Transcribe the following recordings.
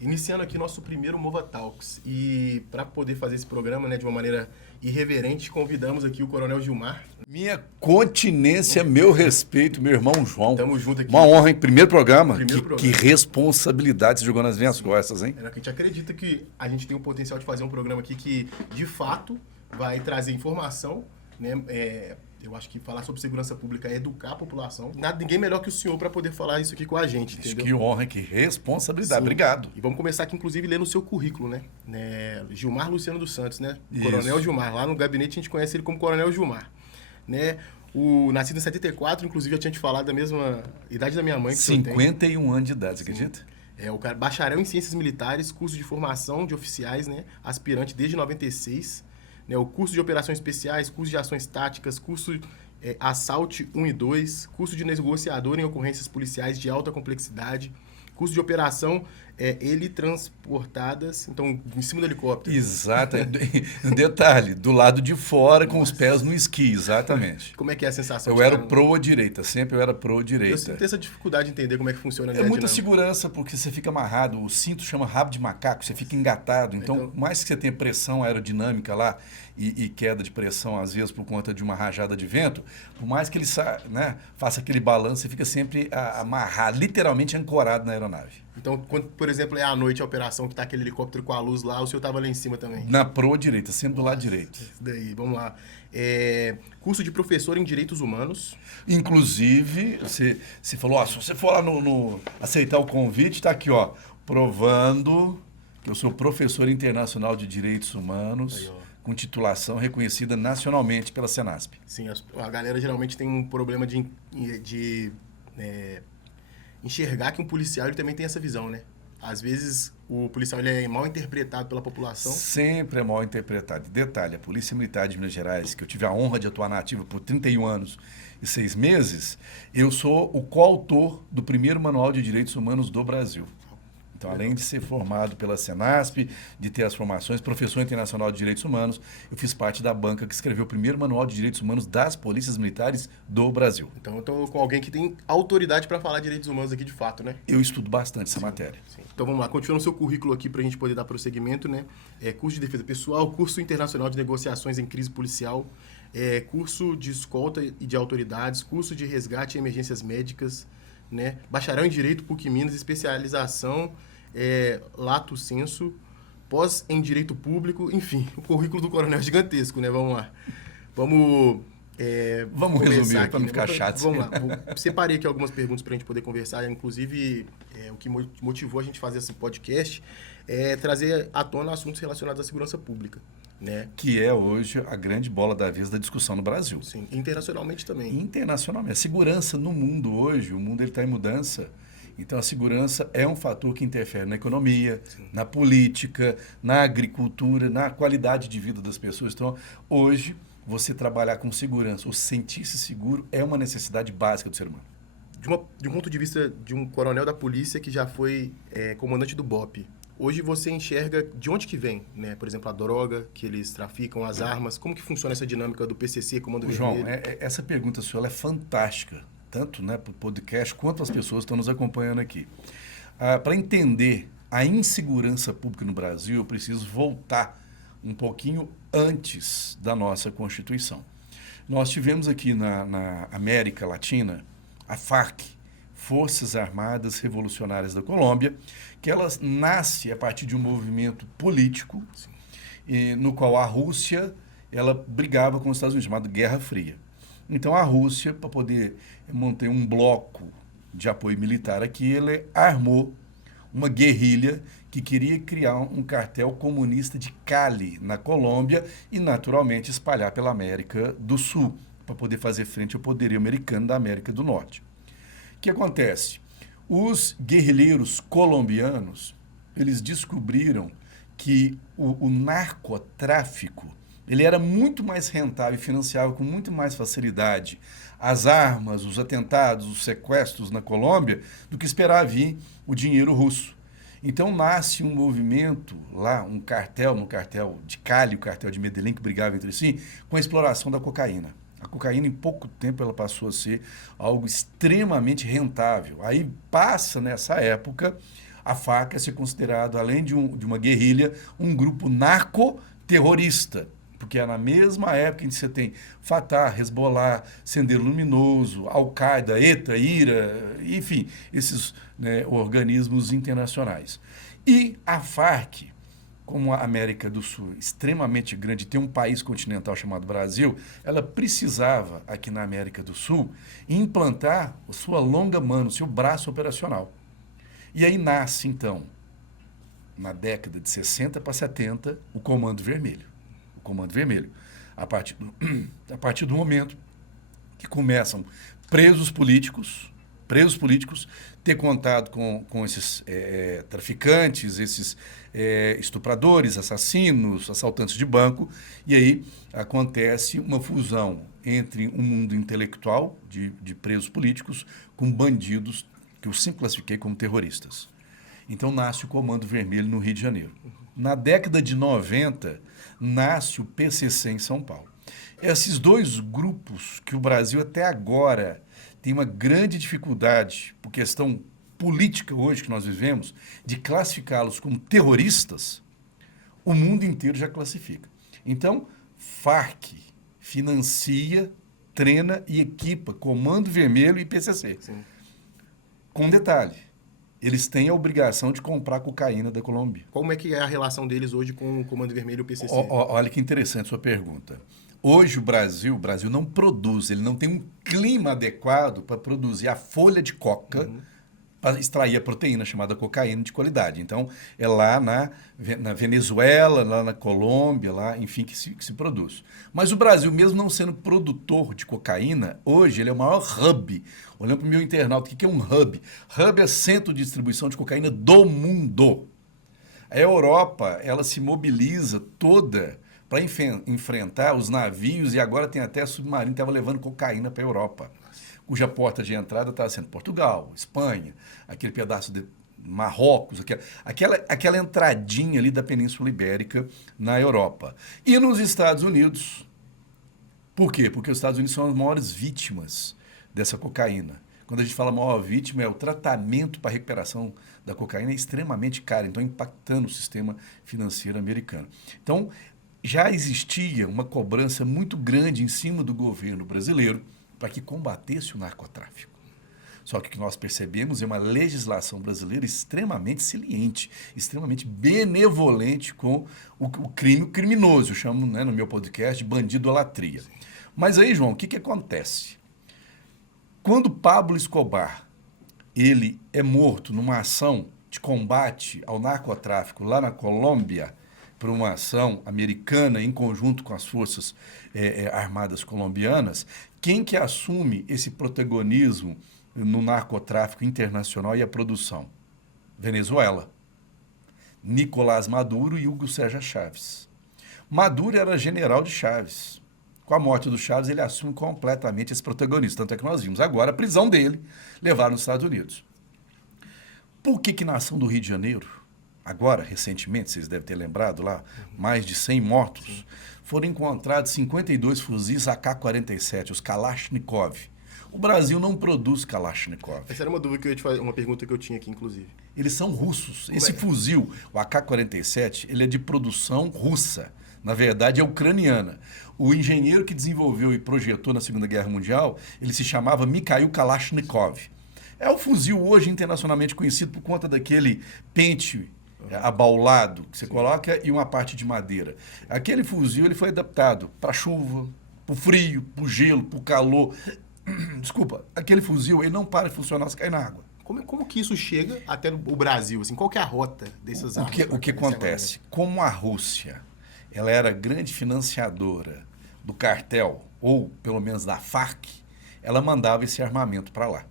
Iniciando aqui nosso primeiro Mova Talks. E para poder fazer esse programa, né, de uma maneira irreverente, convidamos aqui o Coronel Gilmar. Minha continência, meu respeito, meu irmão João. Tamo junto aqui. Uma honra, hein? Primeiro programa. Primeiro que programa. responsabilidade você jogou nas minhas costas, hein? A gente acredita que a gente tem o potencial de fazer um programa aqui que, de fato, vai trazer informação, né? Eu acho que falar sobre segurança pública é educar a população. Ninguém melhor que o senhor para poder falar isso aqui com a gente, entendeu? Que honra, que responsabilidade. Sim. Obrigado. E vamos começar aqui, inclusive, lendo o seu currículo, né? Gilmar Luciano dos Santos, né? Isso. Coronel Gilmar. Lá no gabinete a gente conhece ele como Coronel Gilmar, né? Nascido em 74, inclusive eu tinha te falado da mesma idade da minha mãe. Que 51 anos de idade, você acredita? O cara, bacharel em Ciências Militares, curso de formação de oficiais, né? Aspirante desde 96. Né? O curso de Operações Especiais, curso de Ações Táticas, curso Assalte 1 e 2, curso de negociador em ocorrências policiais de alta complexidade, curso de operação transportadas, então, em cima do helicóptero. Exato. Detalhe, do lado de fora, com os pés no esqui, exatamente. Como é que é a sensação? Eu era pro-direita, sempre eu era pro-direita. Eu sempre tenho essa dificuldade de entender como é que funciona a muita dinâmica. segurança, porque você fica amarrado, o cinto chama rabo de macaco, você fica engatado. Então, mais que você tenha pressão aerodinâmica lá e queda de pressão, às vezes, por conta de uma rajada de vento, por mais que ele faça aquele balanço, você fica sempre amarrado, literalmente ancorado na aeronave. Então, quando, por exemplo, é à noite a operação que tá aquele helicóptero com a luz lá, o senhor tava lá em cima também? Na pro-direita, sempre do lado direito. Isso daí, vamos lá. Curso de professor em Direitos Humanos. Inclusive, você falou, se você for lá aceitar o convite, tá aqui, ó, provando que eu sou professor internacional de Direitos Humanos, aí, com titulação reconhecida nacionalmente pela Senasp. Sim, a galera geralmente tem um problema de enxergar que um policial ele também tem essa visão, né? Às vezes o policial ele é mal interpretado pela população. Sempre é mal interpretado. Detalhe, a Polícia Militar de Minas Gerais, que eu tive a honra de atuar na ativa por 31 anos e 6 meses, eu sou o coautor do primeiro Manual de Direitos Humanos do Brasil. Então, além de ser formado pela Senasp, de ter as formações, professor internacional de Direitos Humanos, eu fiz parte da banca que escreveu o primeiro Manual de Direitos Humanos das Polícias Militares do Brasil. Então, eu estou com alguém que tem autoridade para falar de direitos humanos aqui de fato, né? Eu estudo bastante essa matéria. Sim. Então, vamos lá. Continuando o seu currículo aqui para a gente poder dar prosseguimento, né? Curso de Defesa Pessoal, curso internacional de negociações em crise policial, curso de escolta e de autoridades, curso de resgate e emergências médicas, né? Bacharel em Direito, PUC Minas, especialização lato sensu, pós em Direito Público, enfim, o currículo do coronel é gigantesco, né? Vamos lá. Vamos resumir para não ficar chato. Vamos lá. Separei aqui algumas perguntas para a gente poder conversar. Inclusive, o que motivou a gente fazer esse podcast é trazer à tona assuntos relacionados à segurança pública. Né? Que é hoje a grande bola da vez da discussão no Brasil. Sim, internacionalmente também. Internacionalmente. A segurança no mundo hoje, o mundo está em mudança. Então, a segurança é um fator que interfere na economia, sim, na política, na agricultura, na qualidade de vida das pessoas. Então, hoje, você trabalhar com segurança ou sentir-se seguro é uma necessidade básica do ser humano. De um ponto de vista de um coronel da polícia que já foi comandante do BOP, hoje você enxerga de onde que vem, né? Por exemplo, a droga que eles traficam, as armas, como que funciona essa dinâmica do PCC, Comando Vermelho? João, essa pergunta sua é fantástica, tanto para o podcast quanto as pessoas que estão nos acompanhando aqui. Para entender a insegurança pública no Brasil, eu preciso voltar um pouquinho antes da nossa Constituição. Nós tivemos aqui na América Latina a FARC, Forças Armadas Revolucionárias da Colômbia, que ela nasce a partir de um movimento político, no qual a Rússia ela brigava com os Estados Unidos, chamado Guerra Fria. Então, a Rússia, para poder manter um bloco de apoio militar aqui, ele armou uma guerrilha que queria criar um cartel comunista de Cali, na Colômbia, e, naturalmente, espalhar pela América do Sul, para poder fazer frente ao poderio americano da América do Norte. O que acontece? Os guerrilheiros colombianos, eles descobriram que o narcotráfico ele era muito mais rentável e financiava com muito mais facilidade as armas, os atentados, os sequestros na Colômbia do que esperar vir o dinheiro russo. Então nasce um movimento lá, um cartel, no cartel de Cali, o cartel de Medellín, que brigava entre si, com a exploração da cocaína. A cocaína, em pouco tempo, ela passou a ser algo extremamente rentável. Aí passa, nessa época, A Farc é ser considerado, além de uma guerrilha, um grupo narcoterrorista. Porque é na mesma época em que você tem Fatah, Hezbollah, Sendero Luminoso, Al-Qaeda, ETA, IRA, enfim, esses, né, organismos internacionais. E a Farc, como a América do Sul é extremamente grande, tem um país continental chamado Brasil, ela precisava, aqui na América do Sul, implantar a sua longa mano, o seu braço operacional. E aí nasce, então, na década de 60 para 70, o Comando Vermelho. O Comando Vermelho. A partir do momento que começam presos políticos ter contato com esses traficantes, esses estupradores, assassinos, assaltantes de banco, e aí acontece uma fusão entre um mundo intelectual de presos políticos com bandidos que eu sempre classifiquei como terroristas. Então nasce o Comando Vermelho no Rio de Janeiro. Na década de 90, nasce o PCC em São Paulo. Esses dois grupos que o Brasil até agora tem uma grande dificuldade, por questão política hoje que nós vivemos, de classificá-los como terroristas, o mundo inteiro já classifica. Então, Farc financia, treina e equipa Comando Vermelho e PCC. Sim. Com detalhe, eles têm a obrigação de comprar cocaína da Colômbia. Como é que é a relação deles hoje com o Comando Vermelho e o PCC? Olha que interessante sua pergunta. Hoje o Brasil não produz, ele não tem um clima adequado para produzir a folha de coca para extrair a proteína chamada cocaína de qualidade. Então, é lá na Venezuela, lá na Colômbia, lá, enfim, que se produz. Mas o Brasil, mesmo não sendo produtor de cocaína, hoje ele é o maior hub. Olhando para o meu internauta, o que é um hub? Hub é centro de distribuição de cocaína do mundo. A Europa, ela se mobiliza toda para enfrentar os navios, e agora tem até submarino que estava levando cocaína para a Europa, cuja porta de entrada estava sendo Portugal, Espanha, aquele pedaço de Marrocos, aquela entradinha ali da Península Ibérica na Europa. E nos Estados Unidos, por quê? Porque os Estados Unidos são as maiores vítimas dessa cocaína. Quando a gente fala maior vítima, o tratamento para a recuperação da cocaína é extremamente caro, então impactando o sistema financeiro americano. Então, já existia uma cobrança muito grande em cima do governo brasileiro para que combatesse o narcotráfico. Só que o que nós percebemos é uma legislação brasileira extremamente saliente, extremamente benevolente com o crime criminoso. Eu chamo, né, no meu podcast, de bandidolatria. Mas aí, João, o que acontece? Quando Pablo Escobar ele é morto numa ação de combate ao narcotráfico lá na Colômbia, por uma ação americana em conjunto com as forças armadas colombianas, quem que assume esse protagonismo no narcotráfico internacional e a produção? Venezuela. Nicolás Maduro e Hugo César Chávez. Maduro era general de Chávez. Com a morte do Chávez, ele assume completamente esse protagonismo. Tanto é que nós vimos agora a prisão dele, levar nos Estados Unidos. Por que na ação do Rio de Janeiro, agora, recentemente, vocês devem ter lembrado lá, mais de 100 mortos, sim, foram encontrados 52 fuzis AK-47, os Kalashnikov. O Brasil não produz Kalashnikov. Essa era uma dúvida que eu ia te fazer, uma pergunta que eu tinha aqui, inclusive. Eles são russos. Esse fuzil, o AK-47, ele é de produção russa. Na verdade, é ucraniana. O engenheiro que desenvolveu e projetou na Segunda Guerra Mundial, ele se chamava Mikhail Kalashnikov. É o fuzil hoje internacionalmente conhecido por conta daquele pente abaulado que você coloca e uma parte de madeira. Aquele fuzil ele foi adaptado para chuva, para o frio, para o gelo, para o calor. Desculpa, aquele fuzil ele não para de funcionar se cair na água. Como que isso chega até o Brasil? Assim, qual que é a rota dessas armas? O que acontece? Como a Rússia ela era grande financiadora do cartel, ou pelo menos da Farc, ela mandava esse armamento para lá.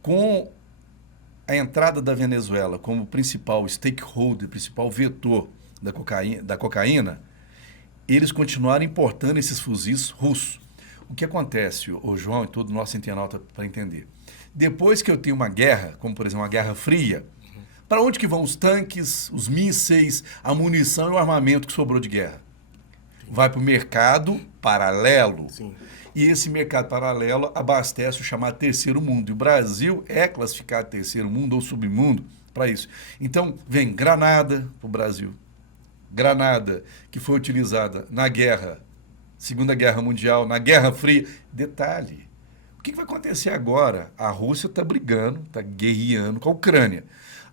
Com a entrada da Venezuela como principal stakeholder, principal vetor da cocaína, eles continuaram importando esses fuzis russos. O que acontece, o João e todo o nosso internauta para entender? Depois que eu tenho uma guerra, como por exemplo uma guerra fria, para onde que vão os tanques, os mísseis, a munição e o armamento que sobrou de guerra? Vai para o mercado paralelo. Sim. E esse mercado paralelo abastece o chamado terceiro mundo. E o Brasil é classificado terceiro mundo ou submundo para isso. Então, vem granada para o Brasil. Granada que foi utilizada na guerra, Segunda Guerra Mundial, na Guerra Fria. Detalhe, o que vai acontecer agora? A Rússia está brigando, está guerreando com a Ucrânia.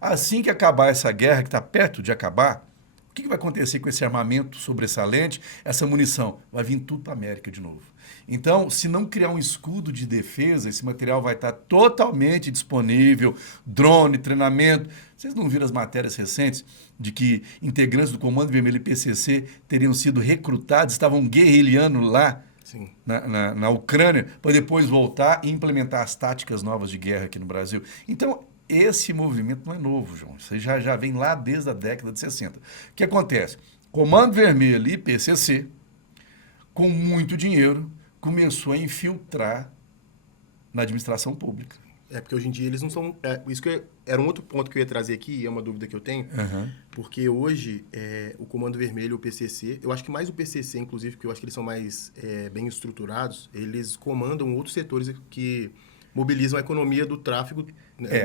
Assim que acabar essa guerra, que está perto de acabar, o que vai acontecer com esse armamento sobressalente, essa munição? Vai vir tudo para a América de novo. Então, se não criar um escudo de defesa, esse material vai estar totalmente disponível, drone, treinamento. Vocês não viram as matérias recentes de que integrantes do Comando Vermelho e PCC teriam sido recrutados, estavam guerrilhando lá na Ucrânia, para depois voltar e implementar as táticas novas de guerra aqui no Brasil? Então, esse movimento não é novo, João. Isso já vem lá desde a década de 60. O que acontece? Comando Vermelho e PCC, com muito dinheiro, começou a infiltrar na administração pública. Porque hoje em dia eles não são... era um outro ponto que eu ia trazer aqui, é uma dúvida que eu tenho, porque hoje o Comando Vermelho, o PCC, eu acho que mais o PCC, inclusive, porque eu acho que eles são mais bem estruturados, eles comandam outros setores que mobilizam a economia do tráfico,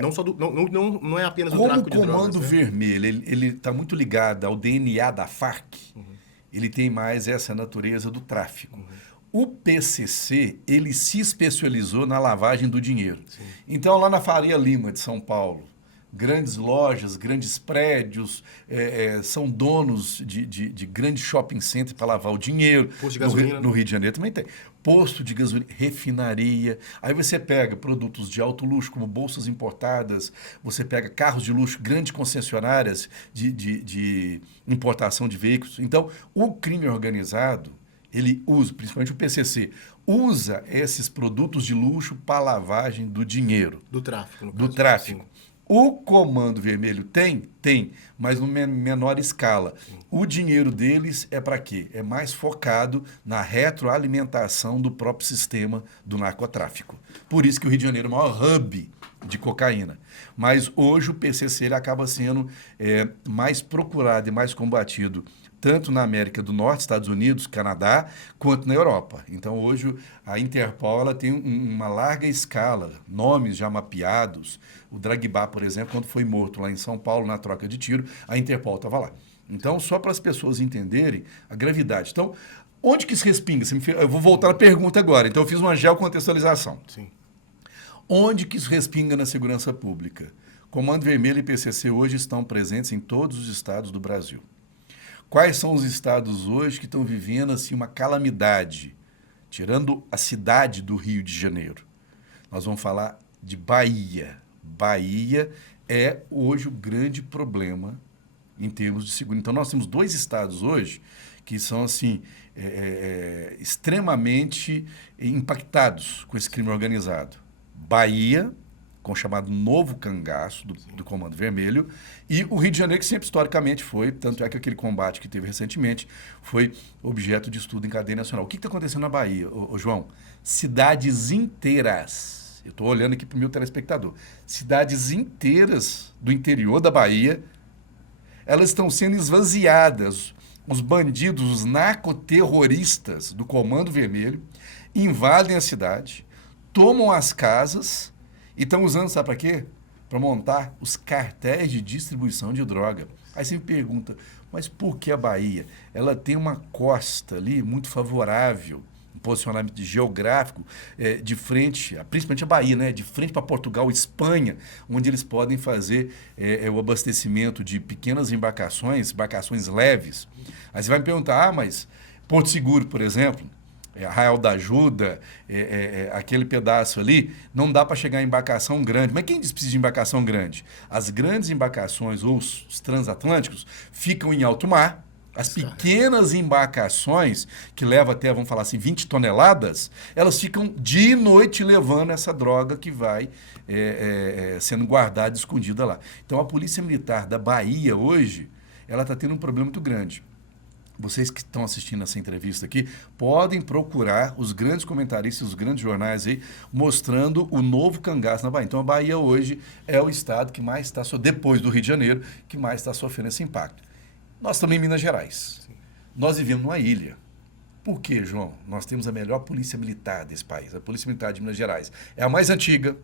não só não é apenas do tráfico de drogas. Como o Comando Vermelho, ele está muito ligado ao DNA da Farc, ele tem mais essa natureza do tráfico. O PCC, ele se especializou na lavagem do dinheiro. Sim. Então, lá na Faria Lima de São Paulo, grandes lojas, grandes prédios, são donos de grandes shopping centers para lavar o dinheiro. Posto de gasolina. No Rio de Janeiro também tem. Posto de gasolina, refinaria. Aí você pega produtos de alto luxo, como bolsas importadas, você pega carros de luxo, grandes concessionárias de importação de veículos. Então, o crime organizado, ele usa, principalmente o PCC, usa esses produtos de luxo para lavagem do dinheiro. Do tráfico, no caso. Do tráfico. Sim. O Comando Vermelho tem, mas numa menor escala. Sim. O dinheiro deles é para quê? É mais focado na retroalimentação do próprio sistema do narcotráfico. Por isso que o Rio de Janeiro é o maior hub de cocaína. Mas hoje o PCC ele acaba sendo mais procurado e mais combatido tanto na América do Norte, Estados Unidos, Canadá, quanto na Europa. Então, hoje, a Interpol ela tem uma larga escala, nomes já mapeados. O Dragba, por exemplo, quando foi morto lá em São Paulo, na troca de tiro, a Interpol estava lá. Então, só para as pessoas entenderem a gravidade. Então, onde que isso respinga? Eu vou voltar à pergunta agora. Então, eu fiz uma geocontextualização. Sim. Onde que isso respinga na segurança pública? Comando Vermelho e PCC hoje estão presentes em todos os estados do Brasil. Quais são os estados hoje que estão vivendo assim, uma calamidade, tirando a cidade do Rio de Janeiro? Nós vamos falar de Bahia. Bahia é hoje o grande problema em termos de segurança. Então, nós temos 2 estados hoje que são assim, extremamente impactados com esse crime organizado. Bahia, com o chamado Novo Cangaço, do Comando Vermelho, e o Rio de Janeiro, que sempre historicamente foi, tanto é que aquele combate que teve recentemente foi objeto de estudo em cadeia nacional. O que está acontecendo na Bahia, João? Cidades inteiras, eu estou olhando aqui para o meu telespectador, cidades inteiras do interior da Bahia, elas estão sendo esvaziadas. Os bandidos, os narcoterroristas do Comando Vermelho, invadem a cidade, tomam as casas, e estão usando, sabe para quê? Para montar os cartéis de distribuição de droga. Aí você me pergunta, mas por que a Bahia? Ela tem uma costa ali muito favorável, um posicionamento geográfico, de frente, principalmente a Bahia, né? De frente para Portugal, Espanha, onde eles podem fazer o abastecimento de pequenas embarcações leves. Aí você vai me perguntar, mas Porto Seguro, por exemplo, Arraial da Ajuda, aquele pedaço ali, não dá para chegar em embarcação grande. Mas quem diz que precisa de embarcação grande? As grandes embarcações ou os transatlânticos ficam em alto mar. As pequenas embarcações, que levam até, vamos falar assim, 20 toneladas, elas ficam de noite levando essa droga que vai sendo guardada, escondida lá. Então, a Polícia Militar da Bahia hoje, ela está tendo um problema muito grande. Vocês que estão assistindo essa entrevista aqui, podem procurar os grandes comentaristas, os grandes jornais aí, mostrando o novo cangaço na Bahia. Então, a Bahia hoje é o estado que mais está, depois do Rio de Janeiro, que mais está sofrendo esse impacto. Nós estamos em Minas Gerais. Sim. Nós vivemos numa ilha. Por quê, João? Nós temos a melhor polícia militar desse país. A Polícia Militar de Minas Gerais é a mais antiga,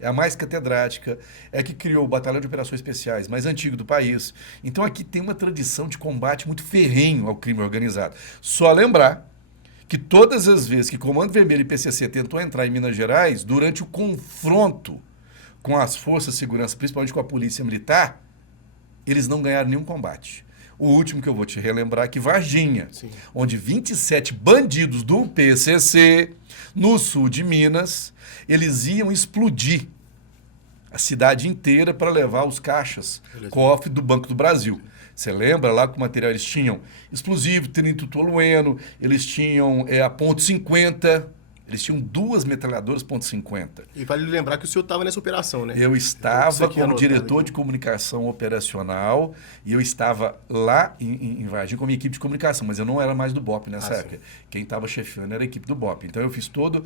é a mais catedrática, é a que criou o Batalhão de Operações Especiais mais antigo do país. Então aqui tem uma tradição de combate muito ferrenho ao crime organizado. Só lembrar que todas as vezes que Comando Vermelho e PCC tentou entrar em Minas Gerais, durante o confronto com as forças de segurança, principalmente com a polícia militar, eles não ganharam nenhum combate. O último que eu vou te relembrar é que Varginha, Sim. onde 27 bandidos do PCC, no sul de Minas, eles iam explodir a cidade inteira para levar os caixas, cofre do Banco do Brasil. Você lembra lá que o material eles tinham explosivo, trinito tolueno, eles tinham a ponto .50, eles tinham 2 metralhadoras ponto .50. E vale lembrar que o senhor estava nessa operação, né? Eu estava como anotado diretor aqui. de comunicação operacional e eu estava lá em Varginha com a minha equipe de comunicação, mas eu não era mais do BOP nessa época. Sim. Quem estava chefiando era a equipe do BOP. Então eu fiz todo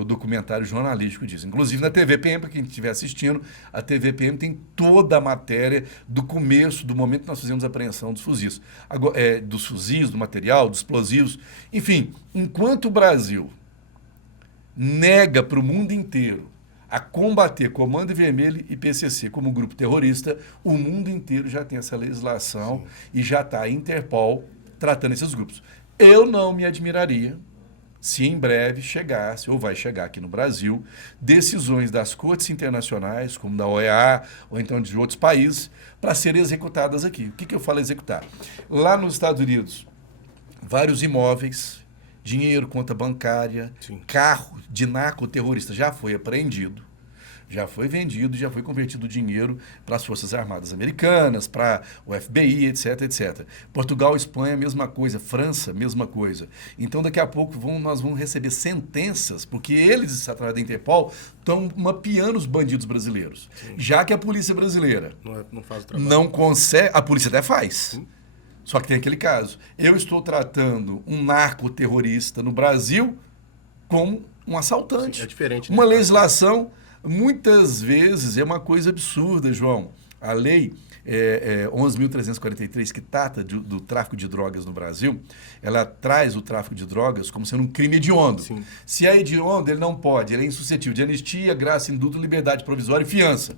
o documentário jornalístico disso. Inclusive na TV PM, para quem estiver assistindo, a TV PM tem toda a matéria do começo, do momento que nós fizemos a apreensão dos fuzis. Agora, dos fuzis, do material, dos explosivos. Enfim, enquanto o Brasil nega para o mundo inteiro a combater Comando Vermelho e PCC como grupo terrorista, o mundo inteiro já tem essa legislação. Sim. E já está a Interpol tratando esses grupos. Eu não me admiraria se em breve chegasse, ou vai chegar aqui no Brasil, decisões das cortes internacionais, como da OEA, ou então de outros países, para serem executadas aqui. O que eu falo executar? Lá nos Estados Unidos, vários imóveis, dinheiro, conta bancária, sim, carro de narcoterrorista já foi apreendido, já foi vendido, já foi convertido dinheiro para as Forças Armadas Americanas, para o FBI, etc, etc. Portugal, Espanha, mesma coisa. França, mesma coisa. Então, daqui a pouco, nós vamos receber sentenças, porque eles, através da Interpol, estão mapeando os bandidos brasileiros. Sim. Já que a polícia brasileira não faz o trabalho. Não consegue... A polícia até faz. Sim. Só que tem aquele caso. Eu estou tratando um narcoterrorista no Brasil como um assaltante. Sim, é diferente. Uma legislação, muitas vezes, é uma coisa absurda, João. A lei 11.343, que trata do tráfico de drogas no Brasil, ela traz o tráfico de drogas como sendo um crime hediondo. Sim. Se é hediondo, ele não pode, ele é insuscetível de anistia, graça, indulto, liberdade provisória e fiança.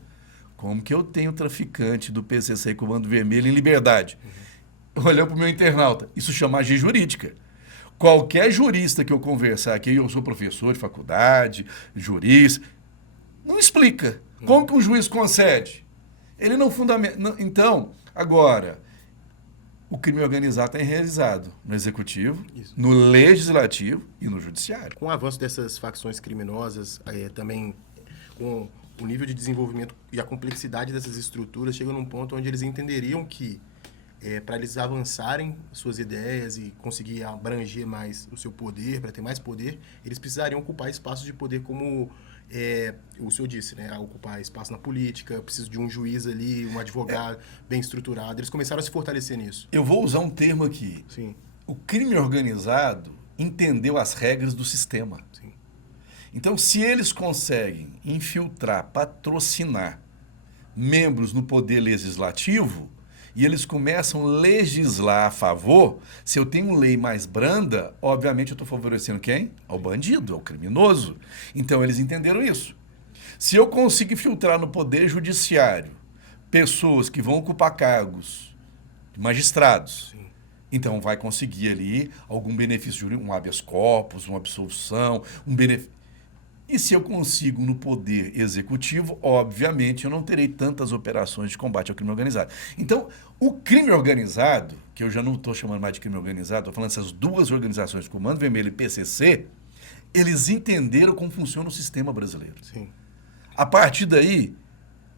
Como que eu tenho traficante do PCC e Comando Vermelho em liberdade? Olhando para o meu internauta, isso chama agir jurídica. Qualquer jurista que eu conversar aqui, eu sou professor de faculdade, jurista, não explica. Como que um juiz concede? Ele não fundamenta. Então, agora, o crime organizado está enraizado no executivo, isso, no legislativo e no judiciário. Com o avanço dessas facções criminosas, também com o nível de desenvolvimento e a complexidade dessas estruturas, chega num ponto onde eles entenderiam que para eles avançarem suas ideias e conseguir abranger mais o seu poder, para ter mais poder, eles precisariam ocupar espaços de poder como o senhor disse, né? Ocupar espaço na política, preciso de um juiz ali, um advogado bem estruturado. Eles começaram a se fortalecer nisso. Eu vou usar um termo aqui. Sim. O crime organizado entendeu as regras do sistema. Sim. Então, se eles conseguem infiltrar, patrocinar membros no poder legislativo, e eles começam a legislar a favor, se eu tenho lei mais branda, obviamente eu estou favorecendo quem? Ao bandido, ao criminoso. Então eles entenderam isso. Se eu consigo filtrar no poder judiciário pessoas que vão ocupar cargos de magistrados, sim, então vai conseguir ali algum benefício jurídico, um habeas corpus, uma absolução, um benefício. E se eu consigo no poder executivo, obviamente eu não terei tantas operações de combate ao crime organizado. Então, o crime organizado, que eu já não estou chamando mais de crime organizado, estou falando dessas duas organizações, Comando Vermelho e PCC, eles entenderam como funciona o sistema brasileiro. Sim. A partir daí,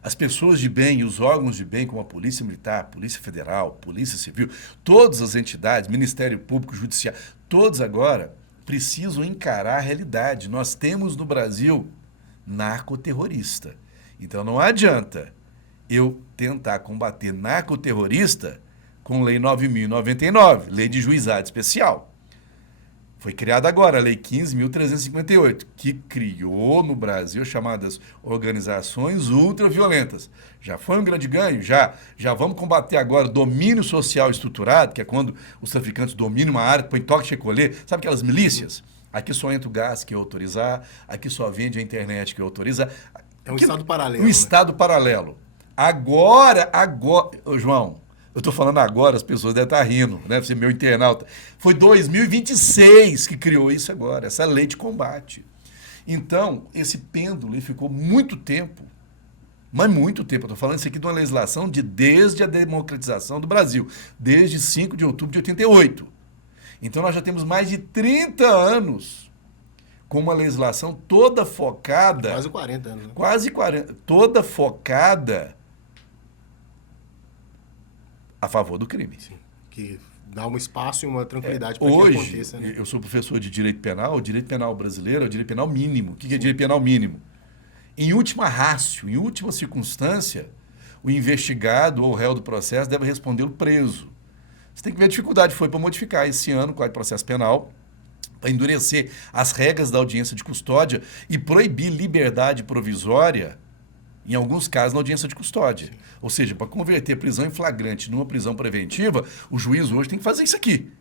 as pessoas de bem e os órgãos de bem, como a Polícia Militar, Polícia Federal, Polícia Civil, todas as entidades, Ministério Público, Judiciário, todos agora precisam encarar a realidade. Nós temos no Brasil narcoterrorista. Então não adianta eu tentar combater narcoterrorista com Lei 9.099, Lei de Juizado Especial. Foi criada agora a Lei 15.358, que criou no Brasil chamadas organizações ultraviolentas. Já foi um grande ganho? Já vamos combater agora o domínio social estruturado, que é quando os traficantes dominam uma área, põem toque de recolher, sabe aquelas milícias? Aqui só entra o gás que autorizar, aqui só vende a internet que autoriza. É um estado paralelo. Um estado paralelo. Agora, ô, João, eu estou falando agora, as pessoas devem estar rindo, né? Você meu internauta. Foi 2026 que criou isso agora, essa lei de combate. Então, esse pêndulo ficou muito tempo, mas muito tempo. Eu estou falando isso aqui de uma legislação desde a democratização do Brasil, desde 5 de outubro de 88. Então, nós já temos mais de 30 anos com uma legislação toda focada... Quase 40 anos. Né? Quase 40. Toda focada a favor do crime. Sim, que dá um espaço e uma tranquilidade para que aconteça. Né? Eu sou professor de direito penal. O direito penal brasileiro é o direito penal mínimo. O que é direito penal mínimo? Em última ratio, em última circunstância, o investigado ou o réu do processo deve respondê-lo preso. Você tem que ver a dificuldade que foi para modificar esse ano o Código de Processo Penal, para endurecer as regras da audiência de custódia e proibir liberdade provisória, em alguns casos, na audiência de custódia. Ou seja, para converter prisão em flagrante numa prisão preventiva, o juiz hoje tem que fazer isso aqui.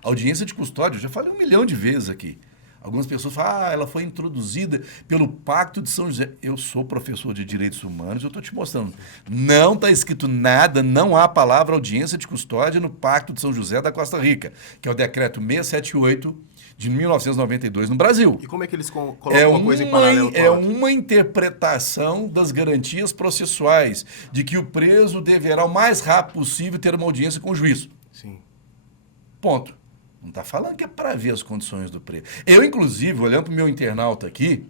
Audiência de custódia, eu já falei 1 milhão de vezes aqui. Algumas pessoas falam, ela foi introduzida pelo Pacto de São José. Eu sou professor de Direitos Humanos, eu estou te mostrando. Não está escrito nada, não há a palavra audiência de custódia no Pacto de São José da Costa Rica, que é o decreto 678 de 1992 no Brasil. E como é que eles colocam uma coisa em paralelo com a outra? É uma interpretação das garantias processuais, de que o preso deverá, o mais rápido possível, ter uma audiência com o juiz. Sim. Ponto. Não está falando que é para ver as condições do preso. Eu, inclusive, olhando para o meu internauta aqui,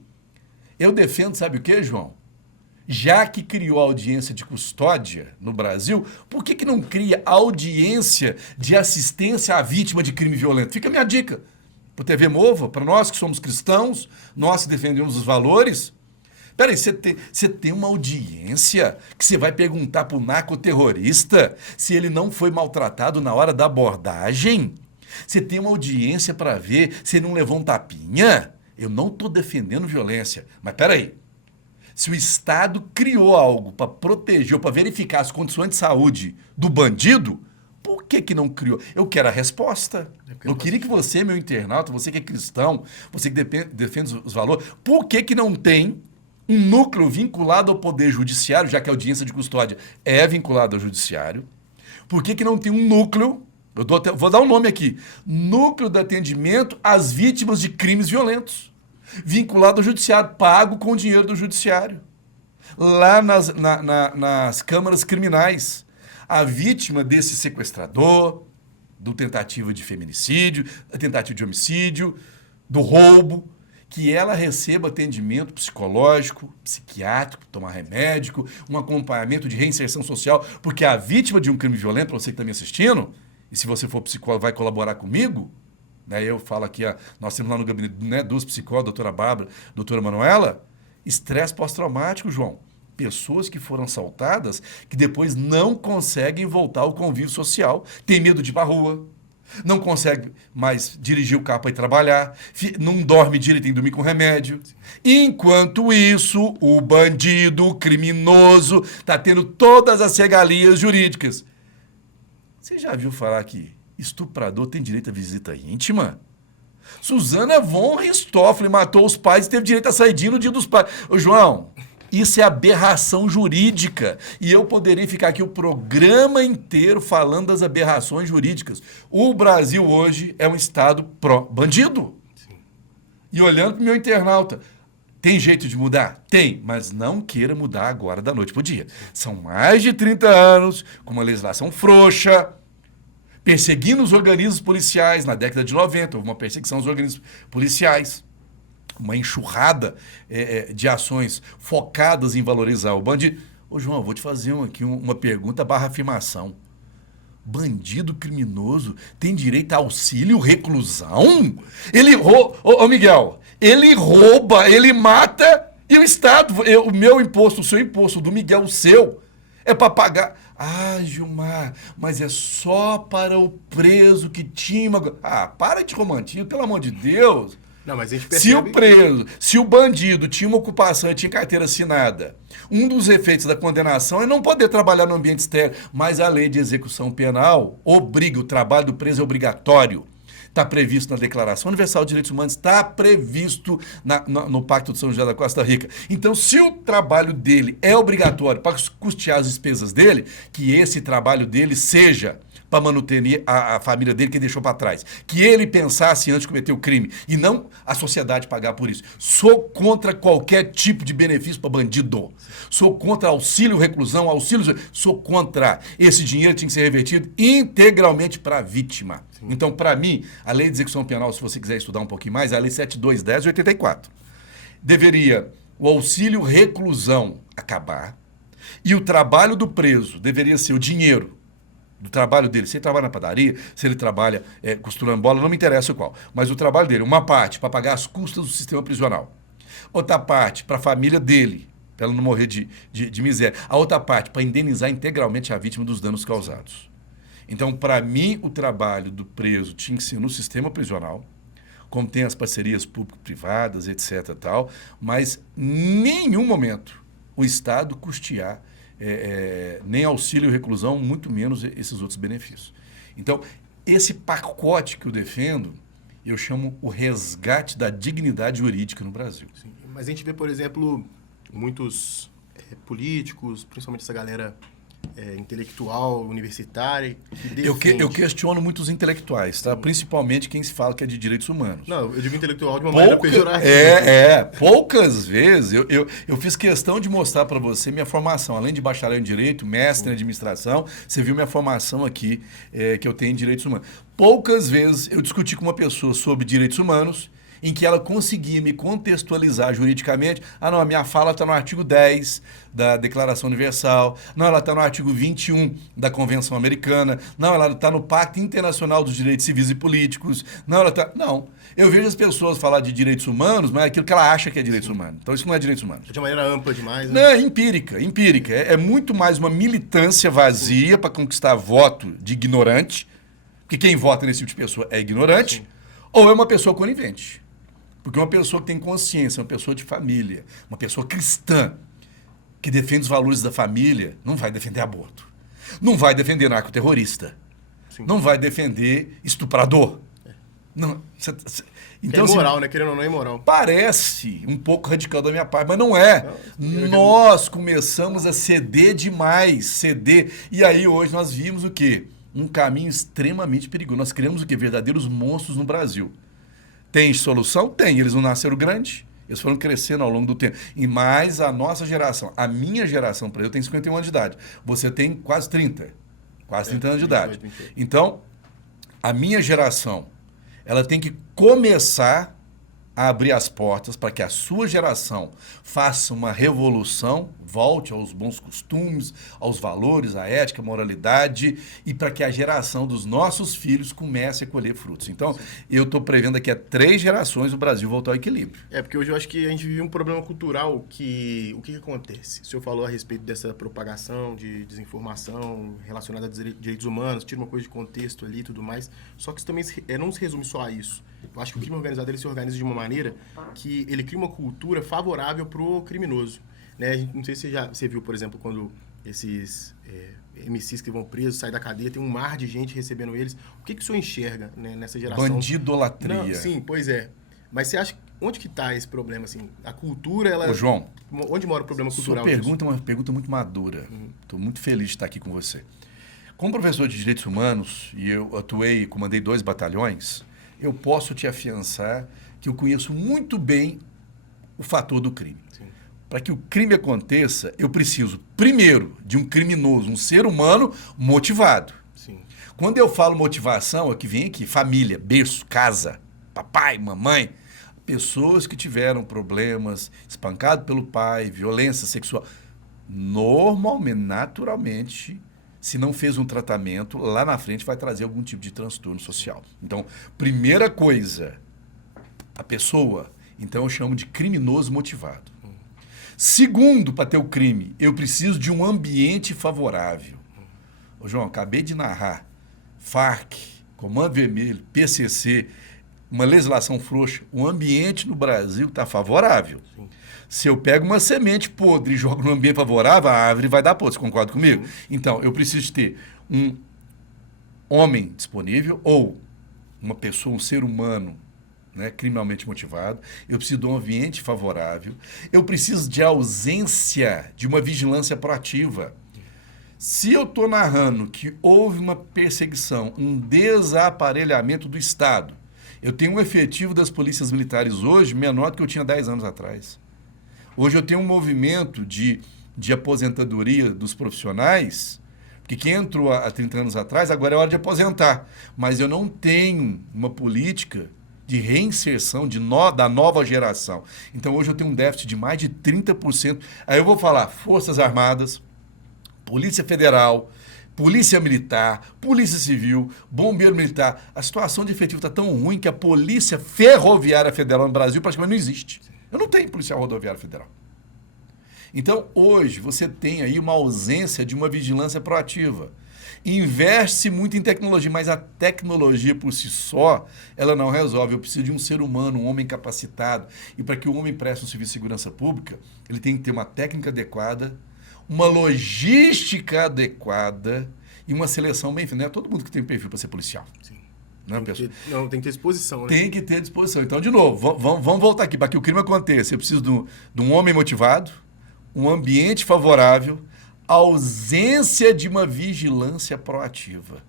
eu defendo, sabe o que, João? Já que criou a audiência de custódia no Brasil, por que não cria audiência de assistência à vítima de crime violento? Fica a minha dica. Para o TV Mova, para nós que somos cristãos, nós que defendemos os valores. Peraí, você tem uma audiência que você vai perguntar para o narcoterrorista se ele não foi maltratado na hora da abordagem? Você tem uma audiência para ver se ele não levou um tapinha? Eu não estou defendendo violência, mas peraí. Se o Estado criou algo para proteger ou para verificar as condições de saúde do bandido, por que não criou? Eu quero a resposta. Eu queria que você, meu internauta, você que é cristão, você que defende os valores, por que não tem um núcleo vinculado ao Poder Judiciário, já que a audiência de custódia é vinculada ao Judiciário? Por que não tem um núcleo, vou dar um nome aqui, Núcleo de Atendimento às Vítimas de Crimes Violentos, vinculado ao Judiciário, pago com o dinheiro do Judiciário, lá nas câmaras criminais? A vítima desse sequestrador, do tentativa de feminicídio, da tentativa de homicídio, do roubo, que ela receba atendimento psicológico, psiquiátrico, tomar remédio, um acompanhamento de reinserção social, porque a vítima de um crime violento, para você que está me assistindo, e se você for psicólogo vai colaborar comigo, né, eu falo aqui, nós temos lá no gabinete, né, 2 psicólogas, a doutora Bárbara, a doutora Manuela, estresse pós-traumático, João. Pessoas que foram assaltadas, que depois não conseguem voltar ao convívio social, tem medo de ir para a rua, não consegue mais dirigir o carro para ir trabalhar, não dorme direito, tem que dormir com remédio. Enquanto isso, o bandido, o criminoso, está tendo todas as regalias jurídicas. Você já viu falar que estuprador tem direito à visita íntima? Susana von Richthofen matou os pais e teve direito a saidinha no dia dos pais. Ô, João... Isso é aberração jurídica. E eu poderia ficar aqui o programa inteiro falando das aberrações jurídicas. O Brasil hoje é um estado pró-bandido. E olhando para o meu internauta, tem jeito de mudar? Tem, mas não queira mudar agora da noite para o dia. São mais de 30 anos com uma legislação frouxa, perseguindo os organismos policiais. Na década de 90 houve uma perseguição aos organismos policiais. Uma enxurrada de ações focadas em valorizar o bandido. Ô, João, eu vou te fazer aqui uma pergunta / afirmação. Bandido criminoso tem direito a auxílio reclusão? Ele ô, Miguel, ele rouba, ele mata e o Estado, o meu imposto, o seu imposto, do Miguel, o seu, é para pagar. Ah, Gilmar, mas é só para o preso que tinha uma... Ah, para de romantismo, pelo amor de Deus. Não, mas a gente percebe... Se o preso, se o bandido tinha uma ocupação e tinha carteira assinada, um dos efeitos da condenação é não poder trabalhar no ambiente externo, mas a lei de execução penal obriga, o trabalho do preso é obrigatório. está previsto na Declaração Universal de Direitos Humanos, está previsto no Pacto de São José da Costa Rica. Então, se o trabalho dele é obrigatório para custear as despesas dele, que esse trabalho dele seja para manter a família dele que ele deixou para trás. Que ele pensasse antes de cometer o crime e não a sociedade pagar por isso. Sou contra qualquer tipo de benefício para bandido. Sou contra auxílio reclusão, sou contra. Esse dinheiro tinha que ser revertido integralmente para a vítima. Sim. Então, para mim, a lei de execução penal, se você quiser estudar um pouquinho mais, é a lei 7210 de 84. Deveria o auxílio reclusão acabar e o trabalho do preso deveria ser o dinheiro do trabalho dele. Se ele trabalha na padaria, se ele trabalha costurando bola, não me interessa o qual. Mas o trabalho dele, uma parte para pagar as custas do sistema prisional. Outra parte para a família dele, para ela não morrer de miséria. A outra parte para indenizar integralmente a vítima dos danos causados. Então, para mim, o trabalho do preso tinha que ser no sistema prisional, como tem as parcerias público-privadas, etc. Tal, mas em nenhum momento o Estado custear nem auxílio reclusão, muito menos esses outros benefícios. Então, esse pacote que eu defendo, eu chamo o resgate da dignidade jurídica no Brasil. Sim, mas a gente vê, por exemplo, muitos políticos, principalmente essa galera intelectual, universitária, que defende... Eu questiono muito os intelectuais, tá? Principalmente quem se fala que é de direitos humanos. Não, eu digo intelectual de uma maneira pejorativa. Poucas vezes eu fiz questão de mostrar para você minha formação. Além de bacharel em Direito, mestre em Administração, você viu minha formação aqui, que eu tenho em Direitos Humanos. Poucas vezes eu discuti com uma pessoa sobre direitos humanos em que ela conseguia me contextualizar juridicamente. Ah, não, a minha fala está no artigo 10 da Declaração Universal. Não, ela está no artigo 21 da Convenção Americana. Não, ela está no Pacto Internacional dos Direitos Civis e Políticos. Não, ela está... Não. Eu vejo as pessoas falar de direitos humanos, mas é aquilo que ela acha que é direitos humanos. Então, isso não é direitos humanos. É de maneira ampla demais, né? Não, é empírica. É muito mais uma militância vazia para conquistar voto de ignorante, porque quem vota nesse tipo de pessoa é ignorante, sim, ou é uma pessoa conivente. Porque uma pessoa que tem consciência, uma pessoa de família, uma pessoa cristã, que defende os valores da família, não vai defender aborto. Não vai defender narcoterrorista. Sim. Não vai defender estuprador. Não, então, é imoral, assim, né? Querendo ou não, é imoral. Parece um pouco radical da minha parte, mas não é. Nós começamos a ceder demais, E aí hoje nós vimos o quê? Um caminho extremamente perigoso. Nós criamos o quê? Verdadeiros monstros no Brasil. Tem solução? Tem. Eles não nasceram grandes. Eles foram crescendo ao longo do tempo. E mais a nossa geração. A minha geração, eu tenho 51 anos de idade. Você tem quase 30. Quase 30 anos de idade. Então, a minha geração, ela tem que começar a abrir as portas para que a sua geração faça uma revolução, volte aos bons costumes, aos valores, à ética, à moralidade, e para que a geração dos nossos filhos comece a colher frutos. Então, sim, eu estou prevendo daqui a 3 gerações o Brasil voltar ao equilíbrio. Porque hoje eu acho que a gente vive um problema cultural que... O que acontece? O senhor falou a respeito dessa propagação de desinformação relacionada a direitos humanos, tira uma coisa de contexto ali e tudo mais, só que isso também não se resume só a isso. Eu acho que o crime organizado ele se organiza de uma maneira que ele cria uma cultura favorável pro criminoso. Né? Não sei se você viu, por exemplo, quando esses MCs que vão presos, saem da cadeia, tem um mar de gente recebendo eles. O que o senhor enxerga, né, nessa geração? Bandidolatria. Sim, pois é. Mas você acha, onde que está esse problema? Assim, a cultura, ela... Ô, João, onde mora o problema cultural? Sua pergunta é uma pergunta muito madura. Estou muito feliz de estar aqui com você. Como professor de Direitos Humanos, e eu atuei e comandei 2 batalhões, eu posso te afiançar que eu conheço muito bem o fator do crime. Para que o crime aconteça, eu preciso, primeiro, de um criminoso, um ser humano motivado. Sim. Quando eu falo motivação, é que vem aqui, família, berço, casa, papai, mamãe, pessoas que tiveram problemas, espancado pelo pai, violência sexual. Normalmente, naturalmente, se não fez um tratamento, lá na frente vai trazer algum tipo de transtorno social. Então, primeira coisa, a pessoa, então eu chamo de criminoso motivado. Segundo, para ter o crime, eu preciso de um ambiente favorável. Ô, João, acabei de narrar Farc, Comando Vermelho, PCC, uma legislação frouxa. O ambiente no Brasil está favorável. Sim. Se eu pego uma semente podre e jogo num ambiente favorável, a árvore vai dar podre. Você concorda comigo? Sim. Então, eu preciso ter um homem disponível ou uma pessoa, um ser humano, né, criminalmente motivado, eu preciso de um ambiente favorável, eu preciso de ausência de uma vigilância proativa. Se eu estou narrando que houve uma perseguição, um desaparelhamento do Estado, eu tenho um efetivo das polícias militares hoje menor do que eu tinha 10 anos atrás. Hoje eu tenho um movimento de aposentadoria dos profissionais, porque quem entrou há 30 anos atrás, agora é hora de aposentar. Mas eu não tenho uma política de reinserção da nova geração. Então hoje eu tenho um déficit de mais de 30%. Aí eu vou falar Forças Armadas, Polícia Federal, Polícia Militar, Polícia Civil, Bombeiro Militar. A situação de efetivo está tão ruim que a Polícia Ferroviária Federal no Brasil praticamente não existe. Eu não tenho Polícia Rodoviária Federal. Então, hoje, você tem aí uma ausência de uma vigilância proativa. Investe-se muito em tecnologia, mas a tecnologia por si só, ela não resolve. Eu preciso de um ser humano, um homem capacitado. E para que o homem preste um serviço de segurança pública, ele tem que ter uma técnica adequada, uma logística adequada e uma seleção bem feita. Não é todo mundo que tem perfil para ser policial. Sim. Não, tem que ter disposição. Né? Tem que ter disposição. Então, de novo, vamos voltar aqui. Para que o crime aconteça, eu preciso de um homem motivado, um ambiente favorável, ausência de uma vigilância proativa.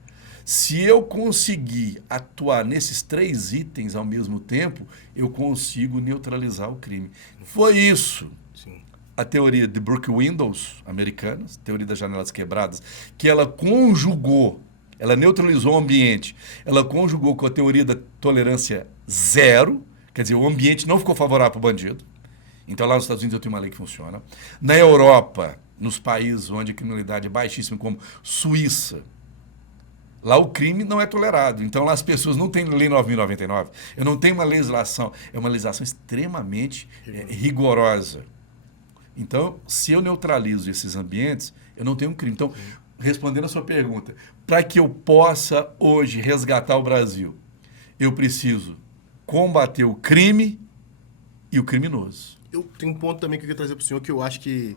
Se eu conseguir atuar nesses 3 itens ao mesmo tempo, eu consigo neutralizar o crime. Foi isso. Sim. A teoria de Brooke Windows, americana, teoria das janelas quebradas, que ela conjugou, ela neutralizou o ambiente, ela conjugou com a teoria da tolerância zero, quer dizer, o ambiente não ficou favorável para o bandido. Então, lá nos Estados Unidos eu tenho uma lei que funciona. Na Europa, nos países onde a criminalidade é baixíssima, como Suíça, lá o crime não é tolerado. Então, lá as pessoas não têm lei 9.099. Eu não tenho uma legislação. É uma legislação extremamente rigorosa. Então, se eu neutralizo esses ambientes, eu não tenho um crime. Então, respondendo a sua pergunta, para que eu possa hoje resgatar o Brasil, eu preciso combater o crime e o criminoso. Eu tenho um ponto também que eu queria trazer para o senhor, que eu acho que,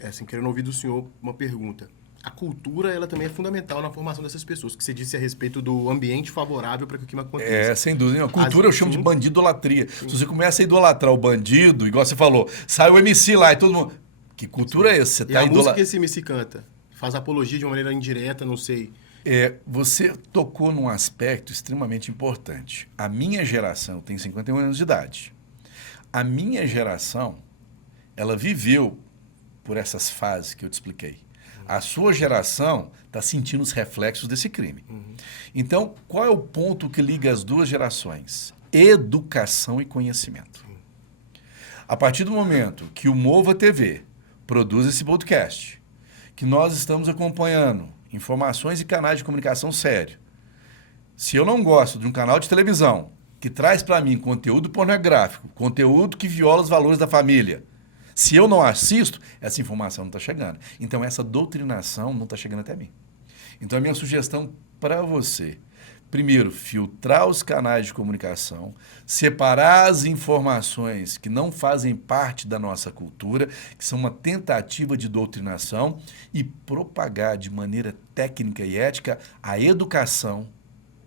assim, querendo ouvir do senhor uma pergunta. A cultura, ela também é fundamental na formação dessas pessoas, que você disse a respeito do ambiente favorável para que o crime aconteça. Sem dúvida. A cultura eu chamo de bandidolatria. Se você começa a idolatrar o bandido, igual você falou, sai o MC lá e todo mundo... Que cultura é essa? Você tá música que esse MC canta? Faz apologia de uma maneira indireta, não sei. Você tocou num aspecto extremamente importante. A minha geração tem 51 anos de idade. A minha geração, ela viveu por essas fases que eu te expliquei. A sua geração está sentindo os reflexos desse crime. Então, qual é o ponto que liga as duas gerações? Educação e conhecimento. A partir do momento que o Mova TV produz esse podcast, que nós estamos acompanhando informações e canais de comunicação sério, se eu não gosto de um canal de televisão que traz para mim conteúdo pornográfico, conteúdo que viola os valores da família, se eu não assisto, essa informação não está chegando. Então, essa doutrinação não está chegando até mim. Então, a minha sugestão para você, primeiro, filtrar os canais de comunicação, separar as informações que não fazem parte da nossa cultura, que são uma tentativa de doutrinação, e propagar de maneira técnica e ética a educação,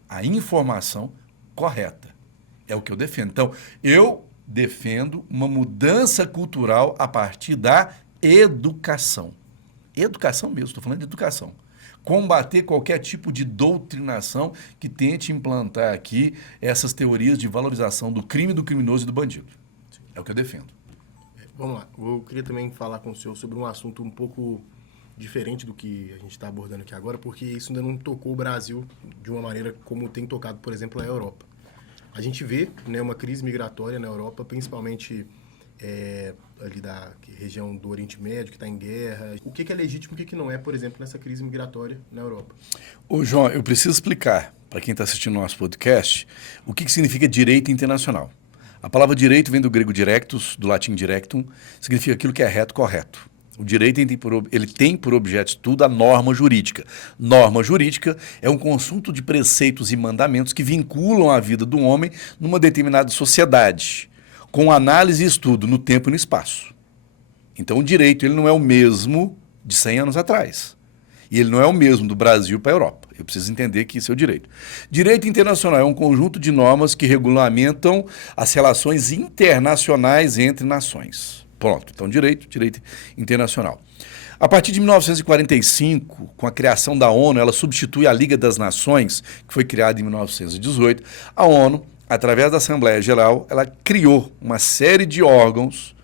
a informação correta. É o que eu defendo. Então, eu defendo uma mudança cultural a partir da educação. Educação mesmo, estou falando de educação. Combater qualquer tipo de doutrinação que tente implantar aqui essas teorias de valorização do crime, do criminoso e do bandido. É o que eu defendo. Vamos lá. Eu queria também falar com o senhor sobre um assunto um pouco diferente do que a gente está abordando aqui agora, porque isso ainda não tocou o Brasil de uma maneira como tem tocado, por exemplo, a Europa. A gente vê, né, uma crise migratória na Europa, principalmente ali da região do Oriente Médio, que está em guerra. O que é legítimo e o que não é, por exemplo, nessa crise migratória na Europa? Ô, João, eu preciso explicar para quem está assistindo o nosso podcast o que significa direito internacional. A palavra direito vem do grego directus, do latim directum, significa aquilo que é reto, correto. O direito ele tem por objeto de estudo a norma jurídica. Norma jurídica é um conjunto de preceitos e mandamentos que vinculam a vida do homem numa determinada sociedade, com análise e estudo no tempo e no espaço. Então, o direito ele não é o mesmo de 100 anos atrás. E ele não é o mesmo do Brasil para a Europa. Eu preciso entender que isso é o direito. Direito internacional é um conjunto de normas que regulamentam as relações internacionais entre nações. Pronto. Então, direito internacional. A partir de 1945, com a criação da ONU, ela substitui a Liga das Nações, que foi criada em 1918. A ONU, através da Assembleia Geral, ela criou uma série de órgãos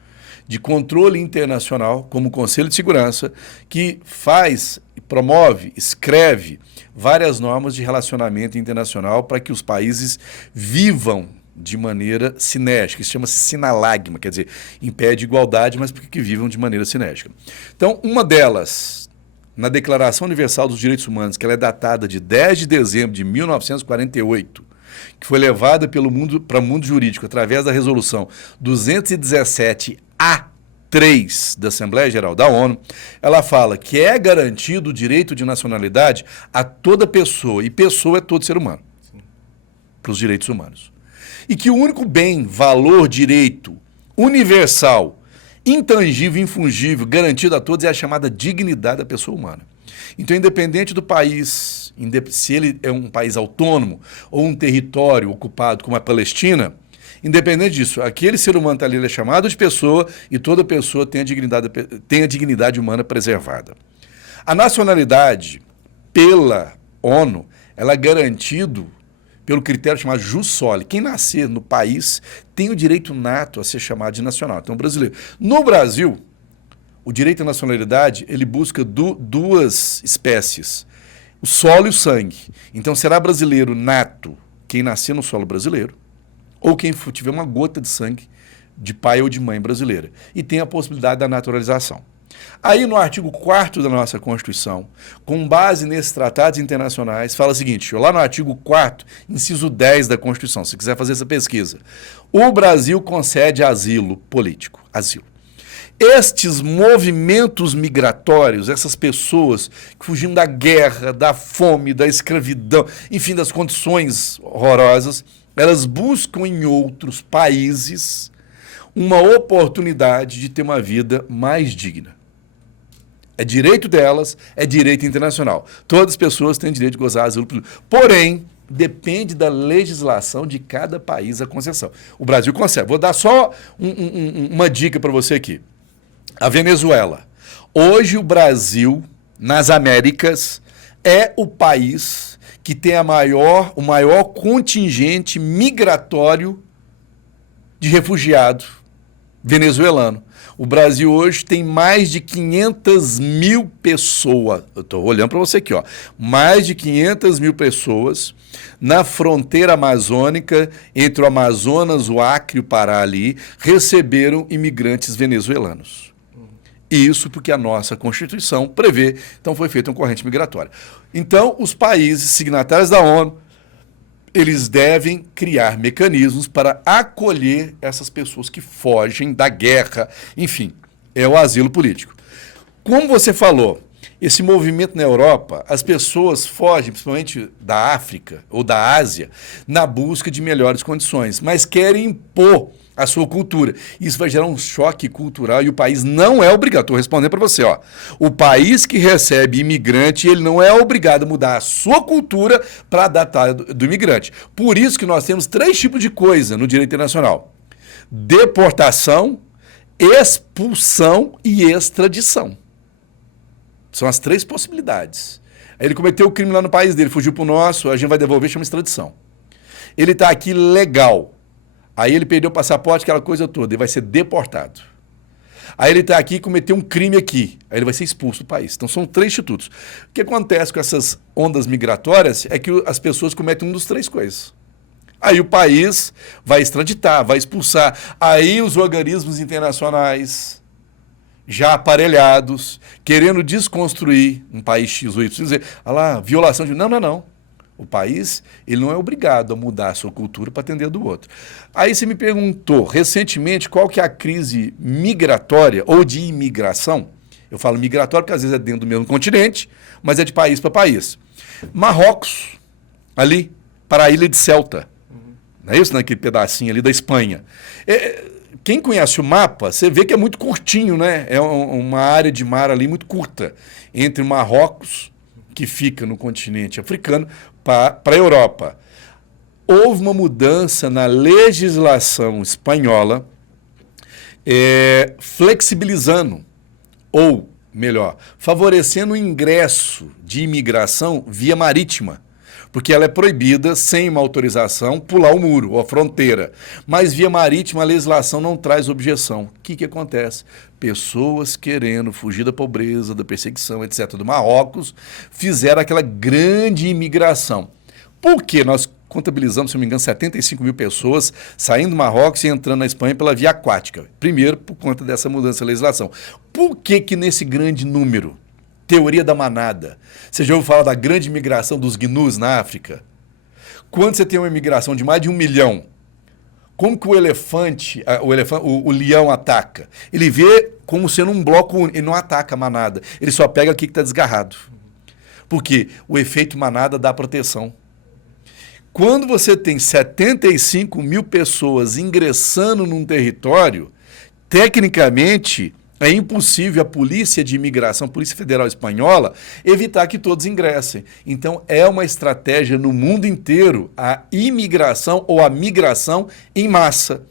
de controle internacional, como o Conselho de Segurança, que faz, promove, escreve várias normas de relacionamento internacional para que os países vivam de maneira cinética. Isso chama-se sinalagma, quer dizer, impede igualdade, mas porque que vivam de maneira cinética. Então, uma delas, na Declaração Universal dos Direitos Humanos, que ela é datada de 10 de dezembro de 1948, que foi levada para o mundo jurídico através da resolução 217A3 da Assembleia Geral da ONU, ela fala que é garantido o direito de nacionalidade a toda pessoa, e pessoa é todo ser humano, para os direitos humanos. E que o único bem, valor, direito universal, intangível, infungível, garantido a todos é a chamada dignidade da pessoa humana. Então, independente do país, se ele é um país autônomo ou um território ocupado como a Palestina, independente disso, aquele ser humano está ali, ele é chamado de pessoa e toda pessoa tem a dignidade humana preservada. A nacionalidade, pela ONU, ela é garantido pelo critério chamado jus soli. Quem nascer no país tem o direito nato a ser chamado de nacional. Então, brasileiro. No Brasil, o direito à nacionalidade, ele busca duas espécies, o solo e o sangue. Então, será brasileiro nato quem nascer no solo brasileiro ou quem tiver uma gota de sangue de pai ou de mãe brasileira. E tem a possibilidade da naturalização. Aí, no artigo 4º da nossa Constituição, com base nesses tratados internacionais, fala o seguinte, lá no artigo 4º, inciso 10 da Constituição, se quiser fazer essa pesquisa, o Brasil concede asilo político, asilo. Estes movimentos migratórios, essas pessoas que fugiam da guerra, da fome, da escravidão, enfim, das condições horrorosas, elas buscam em outros países uma oportunidade de ter uma vida mais digna. É direito delas, é direito internacional. Todas as pessoas têm direito de gozar asilo político. Porém, depende da legislação de cada país a concessão. O Brasil concede. Vou dar só uma dica para você aqui. A Venezuela. Hoje o Brasil, nas Américas, é o país que tem o maior contingente migratório de refugiado venezuelano. O Brasil hoje tem mais de 500 mil pessoas, eu estou olhando para você aqui, ó, mais de 500 mil pessoas na fronteira amazônica, entre o Amazonas, o Acre e o Pará ali, receberam imigrantes venezuelanos. Isso porque a nossa Constituição prevê, então foi feita uma corrente migratória. Então, os países signatários da ONU, eles devem criar mecanismos para acolher essas pessoas que fogem da guerra, enfim, é o asilo político. Como você falou, esse movimento na Europa, as pessoas fogem, principalmente da África ou da Ásia, na busca de melhores condições, mas querem impor a sua cultura. Isso vai gerar um choque cultural e o país não é obrigado. Estou respondendo para você, ó. O país que recebe imigrante, ele não é obrigado a mudar a sua cultura para adaptar do imigrante. Por isso que nós temos 3 tipos de coisa no direito internacional: deportação, expulsão e extradição. São as 3 possibilidades. Ele cometeu o crime lá no país dele, fugiu para o nosso, a gente vai devolver, chama extradição. Ele está aqui legal. Aí ele perdeu o passaporte, aquela coisa toda, ele vai ser deportado. Aí ele está aqui e cometeu um crime aqui, aí ele vai ser expulso do país. Então são 3 institutos. O que acontece com essas ondas migratórias é que as pessoas cometem um dos 3 coisas. Aí o país vai extraditar, vai expulsar. Aí os organismos internacionais, já aparelhados, querendo desconstruir um país X ou Y, dizer, olha lá, violação de... Não. O país, ele não é obrigado a mudar a sua cultura para atender do outro. Aí você me perguntou, recentemente, qual que é a crise migratória ou de imigração? Eu falo migratória porque às vezes é dentro do mesmo continente, mas é de país para país. Marrocos, ali, para a ilha de Ceuta. Não é isso? Naquele pedacinho ali da Espanha. Quem conhece o mapa, você vê que é muito curtinho, né? É uma área de mar ali muito curta, entre Marrocos, que fica no continente africano para a Europa. Houve uma mudança na legislação espanhola, flexibilizando, ou melhor, favorecendo o ingresso de imigração via marítima, porque ela é proibida, sem uma autorização, pular o muro ou a fronteira. Mas via marítima a legislação não traz objeção. O que acontece? Pessoas querendo fugir da pobreza, da perseguição, etc., do Marrocos, fizeram aquela grande imigração. Por que nós contabilizamos, se não me engano, 75 mil pessoas saindo do Marrocos e entrando na Espanha pela via aquática? Primeiro, por conta dessa mudança de legislação. Por que nesse grande número? Teoria da manada. Você já ouviu falar da grande migração dos gnus na África? Quando você tem uma imigração de mais de 1 milhão, como que o leão ataca? Ele vê como sendo um bloco único. Ele não ataca a manada. Ele só pega aqui que está desgarrado. Porque o efeito manada dá proteção. Quando você tem 75 mil pessoas ingressando num território, tecnicamente é impossível a polícia de imigração, a Polícia Federal Espanhola, evitar que todos ingressem. Então, é uma estratégia no mundo inteiro a imigração ou a migração em massa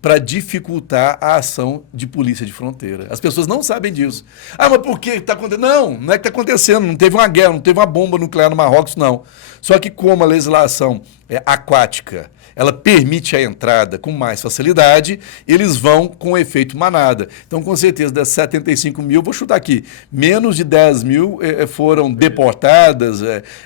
para dificultar a ação de polícia de fronteira. As pessoas não sabem disso. Ah, mas por que está acontecendo? Não é que está acontecendo. Não teve uma guerra, não teve uma bomba nuclear no Marrocos, não. Só que como a legislação aquática ela permite a entrada com mais facilidade, eles vão com efeito manada. Então, com certeza, das 75 mil, vou chutar aqui, menos de 10 mil foram deportadas,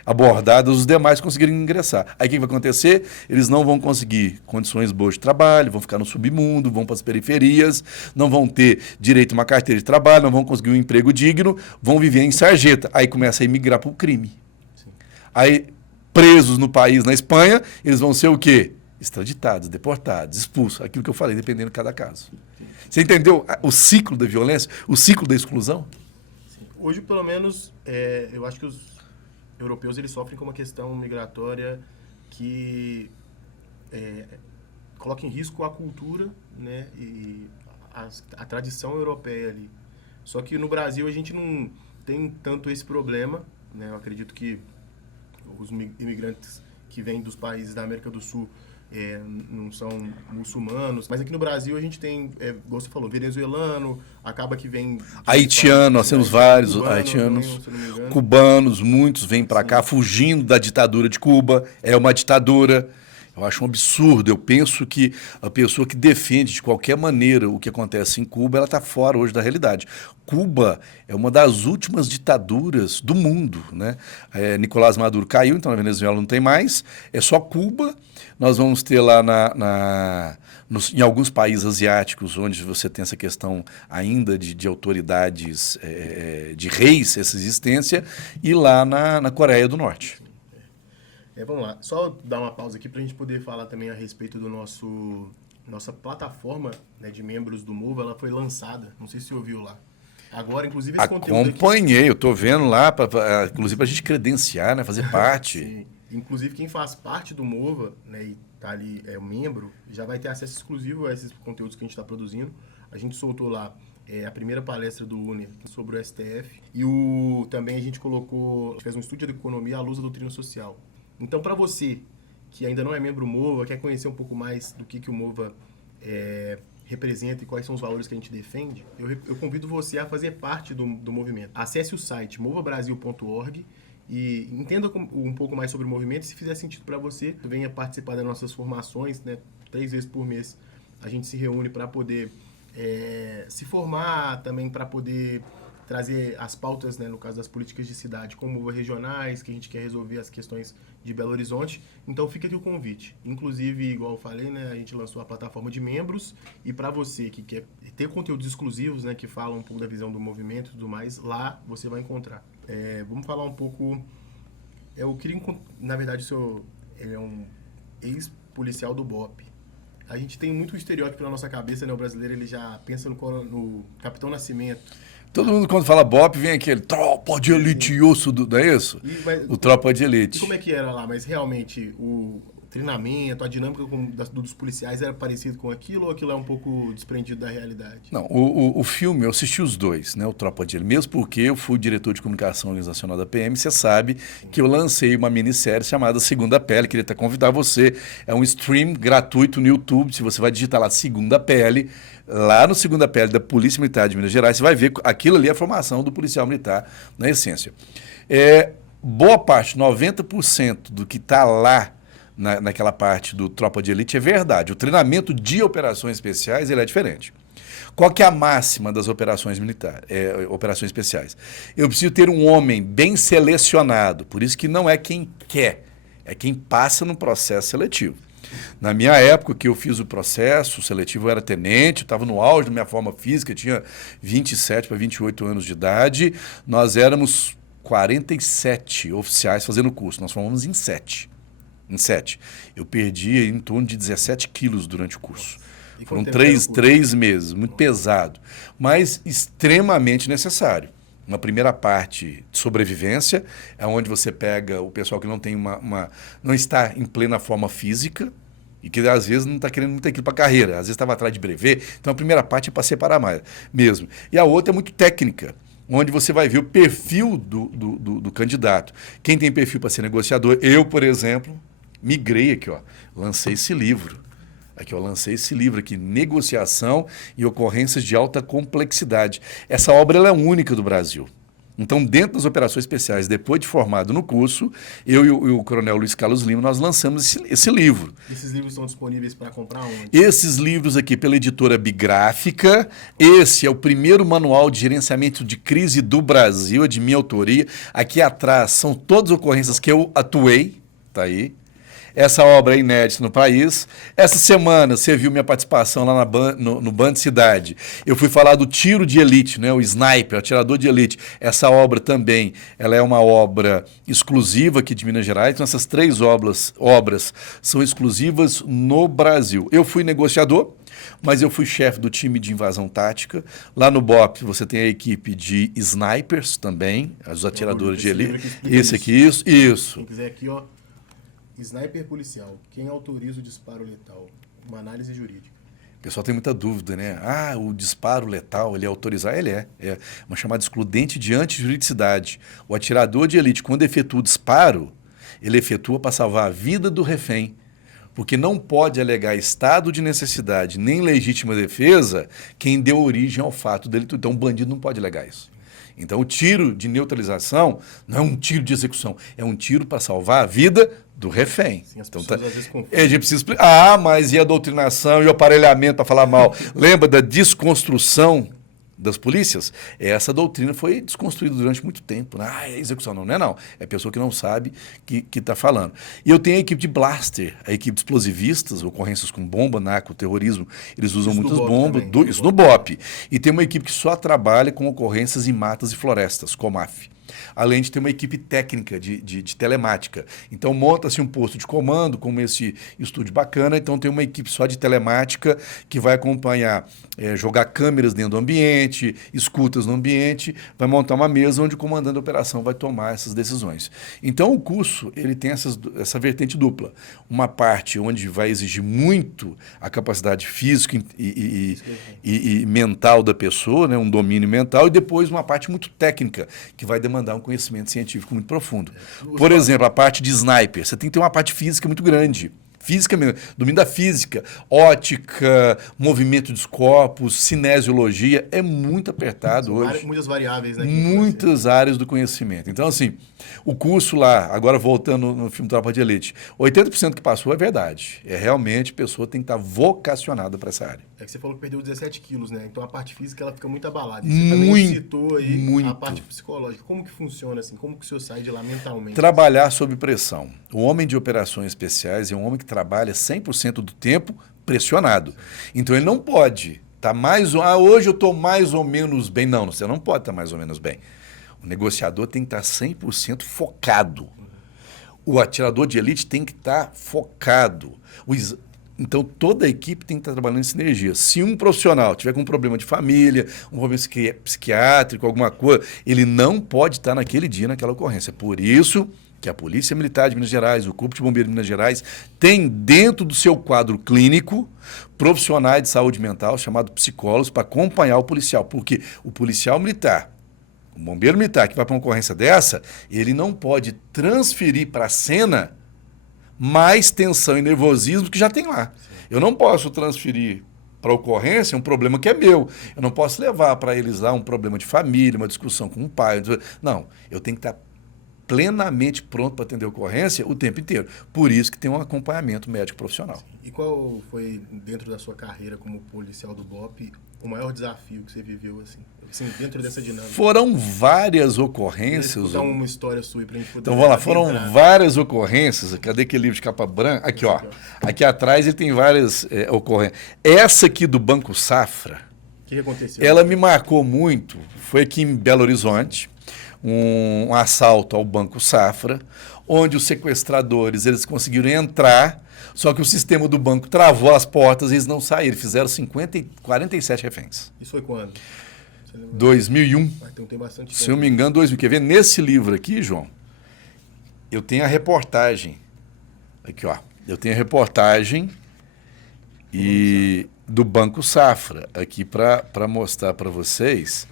abordadas, os demais conseguiram ingressar. Aí o que vai acontecer? Eles não vão conseguir condições boas de trabalho, vão ficar no submundo, vão para as periferias, não vão ter direito a uma carteira de trabalho, não vão conseguir um emprego digno, vão viver em sarjeta. Aí começa a emigrar para o crime. Sim. Aí, presos no país, na Espanha, eles vão ser o quê? Extraditados, deportados, expulsos. Aquilo que eu falei, dependendo de cada caso. Você entendeu o ciclo da violência, o ciclo da exclusão? Sim. Hoje, pelo menos, eu acho que os europeus eles sofrem com uma questão migratória que coloca em risco a cultura, né, e a tradição europeia ali. Só que no Brasil a gente não tem tanto esse problema, né? Eu acredito que os imigrantes que vêm dos países da América do Sul não são muçulmanos, mas aqui no Brasil a gente tem, como você falou, venezuelano, acaba que vem... Haitiano, nós temos vários haitianos, cubanos, muitos vêm para cá fugindo da ditadura de Cuba, é uma ditadura. Eu acho um absurdo, eu penso que a pessoa que defende de qualquer maneira o que acontece em Cuba, ela está fora hoje da realidade. Cuba é uma das últimas ditaduras do mundo, né? Nicolás Maduro caiu, então na Venezuela não tem mais, é só Cuba. Nós vamos ter lá em alguns países asiáticos, onde você tem essa questão ainda de autoridades, de reis, essa existência, e lá na Coreia do Norte. Vamos lá, só dar uma pausa aqui para a gente poder falar também a respeito do nossa plataforma, né, de membros do Mova. Ela foi lançada, não sei se você ouviu lá. Agora, inclusive, esse conteúdo acompanhei, eu estou vendo lá, inclusive para a gente credenciar, né, fazer parte. Sim. Inclusive, quem faz parte do Mova, né, e está ali, o membro, já vai ter acesso exclusivo a esses conteúdos que a gente está produzindo. A gente soltou lá a primeira palestra do UNE sobre o STF e também a gente fez um estudo de economia à luz da doutrina social. Então, para você que ainda não é membro Mova, quer conhecer um pouco mais do que o Mova representa e quais são os valores que a gente defende, eu convido você a fazer parte do movimento. Acesse o site movabrasil.org e entenda um pouco mais sobre o movimento. Se fizer sentido para você, venha participar das nossas formações, né? 3 vezes por mês a gente se reúne para poder se formar, também para poder trazer as pautas, né, no caso das políticas de cidade, como regionais, que a gente quer resolver as questões de Belo Horizonte. Então fica aqui o convite. Inclusive, igual eu falei, né, a gente lançou a plataforma de membros, e para você que quer ter conteúdos exclusivos, né, que falam um pouco da visão do movimento e tudo mais, lá você vai encontrar. Vamos falar um pouco... Eu queria... Na verdade, o senhor é um ex-policial do BOPE. A gente tem muito estereótipo na nossa cabeça, né? O brasileiro ele já pensa no Capitão Nascimento. Todo mundo, quando fala BOPE, vem aquele tropa de elite osso, não é isso? O tropa de elite. E como é que era lá? Mas realmente, treinamento, a dinâmica dos policiais era parecido com aquilo ou aquilo é um pouco desprendido da realidade? Não, o filme, eu assisti os dois, né? O Tropa de Elite, mesmo porque eu fui diretor de comunicação organizacional da PM, você sabe que eu lancei uma minissérie chamada Segunda Pele, queria até convidar você, é um stream gratuito no YouTube, se você vai digitar lá Segunda Pele, lá no Segunda Pele da Polícia Militar de Minas Gerais, você vai ver aquilo ali é a formação do policial militar, na essência. Boa parte, 90% do que está lá naquela parte do Tropa de Elite é verdade. O treinamento de operações especiais ele é diferente. Qual que é a máxima das operações militares, operações especiais? Eu preciso ter um homem bem selecionado, por isso que não é quem quer, é quem passa no processo seletivo. Na minha época que eu fiz o processo seletivo, eu era tenente, estava no auge da minha forma física, tinha 27 para 28 anos de idade, nós éramos 47 oficiais fazendo o curso, nós formamos em 7. Eu perdi em torno de 17 quilos durante o curso. Foram 3 meses, muito pesado, mas extremamente necessário. Uma primeira parte de sobrevivência, é onde você pega o pessoal que não tem não está em plena forma física e que às vezes não está querendo muito aquilo para a carreira, às vezes estava atrás de brevet. Então a primeira parte é para separar mais mesmo. E a outra é muito técnica, onde você vai ver o perfil do candidato. Quem tem perfil para ser negociador, eu, por exemplo, migrei aqui, ó, lancei esse livro. Aqui eu lancei esse livro aqui, Negociação e Ocorrências de Alta Complexidade. Essa obra ela é única do Brasil. Então, dentro das operações especiais, depois de formado no curso, eu e o coronel Luiz Carlos Lima, nós lançamos esse livro. Esses livros estão disponíveis para comprar onde? Esses livros aqui pela editora Bigráfica. Esse é o primeiro manual de gerenciamento de crise do Brasil, é de minha autoria. Aqui atrás são todas as ocorrências que eu atuei, tá aí. Essa obra é inédita no país. Essa semana você viu minha participação lá no Band Cidade. Eu fui falar do tiro de elite, né? O sniper, o atirador de elite. Essa obra também ela é uma obra exclusiva aqui de Minas Gerais. Então essas 3 obras são exclusivas no Brasil. Eu fui negociador, mas eu fui chefe do time de invasão tática. Lá no BOP você tem a equipe de snipers também, os atiradores de elite. Esse aqui, isso. Quem quiser aqui, ó. Sniper policial. Quem autoriza o disparo letal? Uma análise jurídica. O pessoal tem muita dúvida, né? O disparo letal, ele é autorizado? Ele é. É uma chamada excludente de antijuridicidade. O atirador de elite, quando efetua o disparo, ele efetua para salvar a vida do refém. Porque não pode alegar estado de necessidade nem legítima defesa quem deu origem ao fato dele. Então, o bandido não pode alegar isso. Então, o tiro de neutralização não é um tiro de execução, é um tiro para salvar a vida do refém. Sim, as então, pessoas às vezes confundem. a gente precisa explicar. Mas e a doutrinação e o aparelhamento para falar mal? Lembra da desconstrução das polícias? Essa doutrina foi desconstruída durante muito tempo. É execução. Não é não. É a pessoa que não sabe que está falando. E eu tenho a equipe de blaster, a equipe de explosivistas, ocorrências com bomba, narco, terrorismo. Eles usam muitas bombas. Isso no BOP. E tem uma equipe que só trabalha com ocorrências em matas e florestas, COMAF. Além de ter uma equipe técnica de telemática. Então, monta-se um posto de comando, como esse estúdio bacana. Então, tem uma equipe só de telemática que vai acompanhar, jogar câmeras dentro do ambiente, escutas no ambiente, vai montar uma mesa onde o comandante da operação vai tomar essas decisões. Então, o curso ele tem essa vertente dupla. Uma parte onde vai exigir muito a capacidade física e mental da pessoa, né, um domínio mental, e depois uma parte muito técnica, que vai demandar um conhecimento científico muito profundo. Por exemplo, a parte de sniper. Você tem que ter uma parte física muito grande. Física mesmo, domínio da física, ótica, movimento dos corpos, cinesiologia, é muito apertado hoje. Muitas variáveis, né? Muitas áreas do conhecimento. Então, assim, o curso lá, agora voltando no filme Tropa de Elite, 80% que passou é verdade. É realmente, a pessoa tem que estar vocacionada para essa área. É que você falou que perdeu 17 quilos, né? Então a parte física ela fica muito abalada. Você também citou aí a parte psicológica. Como que funciona assim? Como que o senhor sai de lá mentalmente? Trabalhar sob pressão. O homem de operações especiais é um homem que trabalha 100% do tempo pressionado. Então ele não pode estar hoje eu estou mais ou menos bem. Não, você não pode estar mais ou menos bem. O negociador tem que estar 100% focado. O atirador de elite tem que estar focado. Então, toda a equipe tem que estar trabalhando em sinergia. Se um profissional tiver com um problema de família, um problema psiquiátrico, alguma coisa, ele não pode estar naquele dia, naquela ocorrência. Por isso que a Polícia Militar de Minas Gerais, o Corpo de Bombeiros de Minas Gerais, tem dentro do seu quadro clínico profissionais de saúde mental, chamados psicólogos, para acompanhar o policial. Porque o policial militar, o bombeiro militar que vai para uma ocorrência dessa, ele não pode transferir para a cena mais tensão e nervosismo que já tem lá. Eu não posso transferir para a ocorrência um problema que é meu. Eu não posso levar para eles lá um problema de família, uma discussão com um pai. Não, eu tenho que estar plenamente pronto para atender a ocorrência o tempo inteiro. Por isso que tem um acompanhamento médico profissional. E qual foi, dentro da sua carreira como policial do BOPE, o maior desafio que você viveu, assim dentro dessa dinâmica? Foram várias ocorrências. Contar uma história sua para a gente poder... Então, vamos lá, foram várias ocorrências. Cadê aquele livro de capa branca? Aqui, ó. Aqui atrás ele tem várias ocorrências. Essa aqui do Banco Safra, o que aconteceu? Ela me marcou muito. Foi aqui em Belo Horizonte, um assalto ao Banco Safra, onde os sequestradores eles conseguiram entrar, só que o sistema do banco travou as portas e eles não saíram. Fizeram 47 reféns. Isso foi quando? 2001. Então tem bastante tempo. Se eu não me engano, 2000. Quer ver? Nesse livro aqui, João, eu tenho a reportagem. Aqui, ó. Eu tenho a reportagem do Banco Safra, aqui para mostrar para vocês.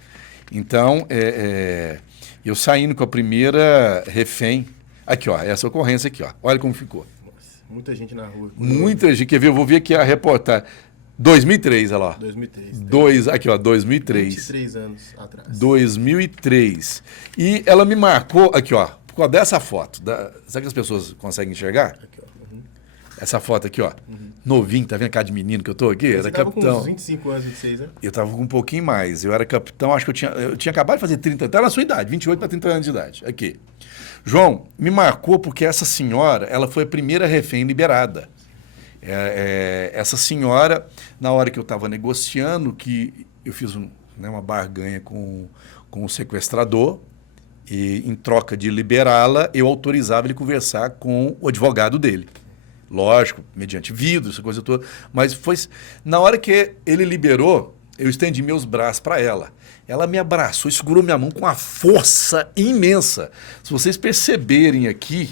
Então, eu saindo com a primeira refém. Aqui, ó, essa ocorrência aqui, ó. Olha como ficou. Nossa, muita gente na rua. Muita gente. Quer ver? Eu vou ver aqui a reportagem. 2003, olha lá. 2003. Aqui, ó, 2003. 23 anos atrás. 2003. E ela me marcou, aqui, ó, por causa dessa foto. Sabe que as pessoas conseguem enxergar? Aqui, ó. Uhum. Essa foto aqui, ó. Uhum. Novinho, tá vendo a cara de menino que eu tô aqui? Você era tava capitão. Com uns 25 anos, 26, né? Eu tava com um pouquinho mais. Eu era capitão, acho que eu tinha acabado de fazer 30, tá na sua idade, 28 para 30 anos de idade. Aqui. João, me marcou porque essa senhora, ela foi a primeira refém liberada. Essa senhora, na hora que eu estava negociando, que eu fiz uma barganha com o sequestrador, e em troca de liberá-la, eu autorizava ele conversar com o advogado dele. Lógico, mediante vidro, essa coisa toda. Mas foi na hora que ele liberou, eu estendi meus braços para ela. Ela me abraçou e segurou minha mão com uma força imensa. Se vocês perceberem aqui,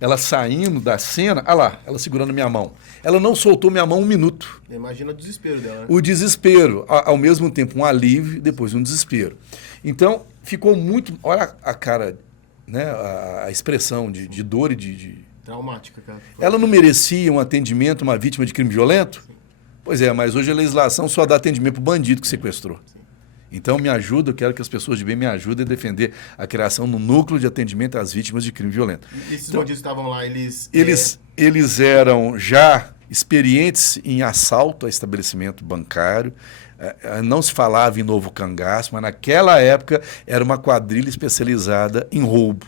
ela saindo da cena, olha lá, ela segurando minha mão. Ela não soltou minha mão um minuto. Imagina o desespero dela, né? O desespero, ao mesmo tempo um alívio, depois um desespero. Então, ficou muito... Olha a cara, né, a expressão de dor e de... Traumática, cara. Ela não merecia um atendimento, uma vítima de crime violento? Sim. Pois é, mas hoje a legislação só dá atendimento para o bandido que sequestrou. Sim. Então, me ajuda, eu quero que as pessoas de bem me ajudem a defender a criação do núcleo de atendimento às vítimas de crime violento. E esses bandidos estavam lá, eles eram já experientes em assalto a estabelecimento bancário, não se falava em novo cangaço, mas naquela época era uma quadrilha especializada em roubo.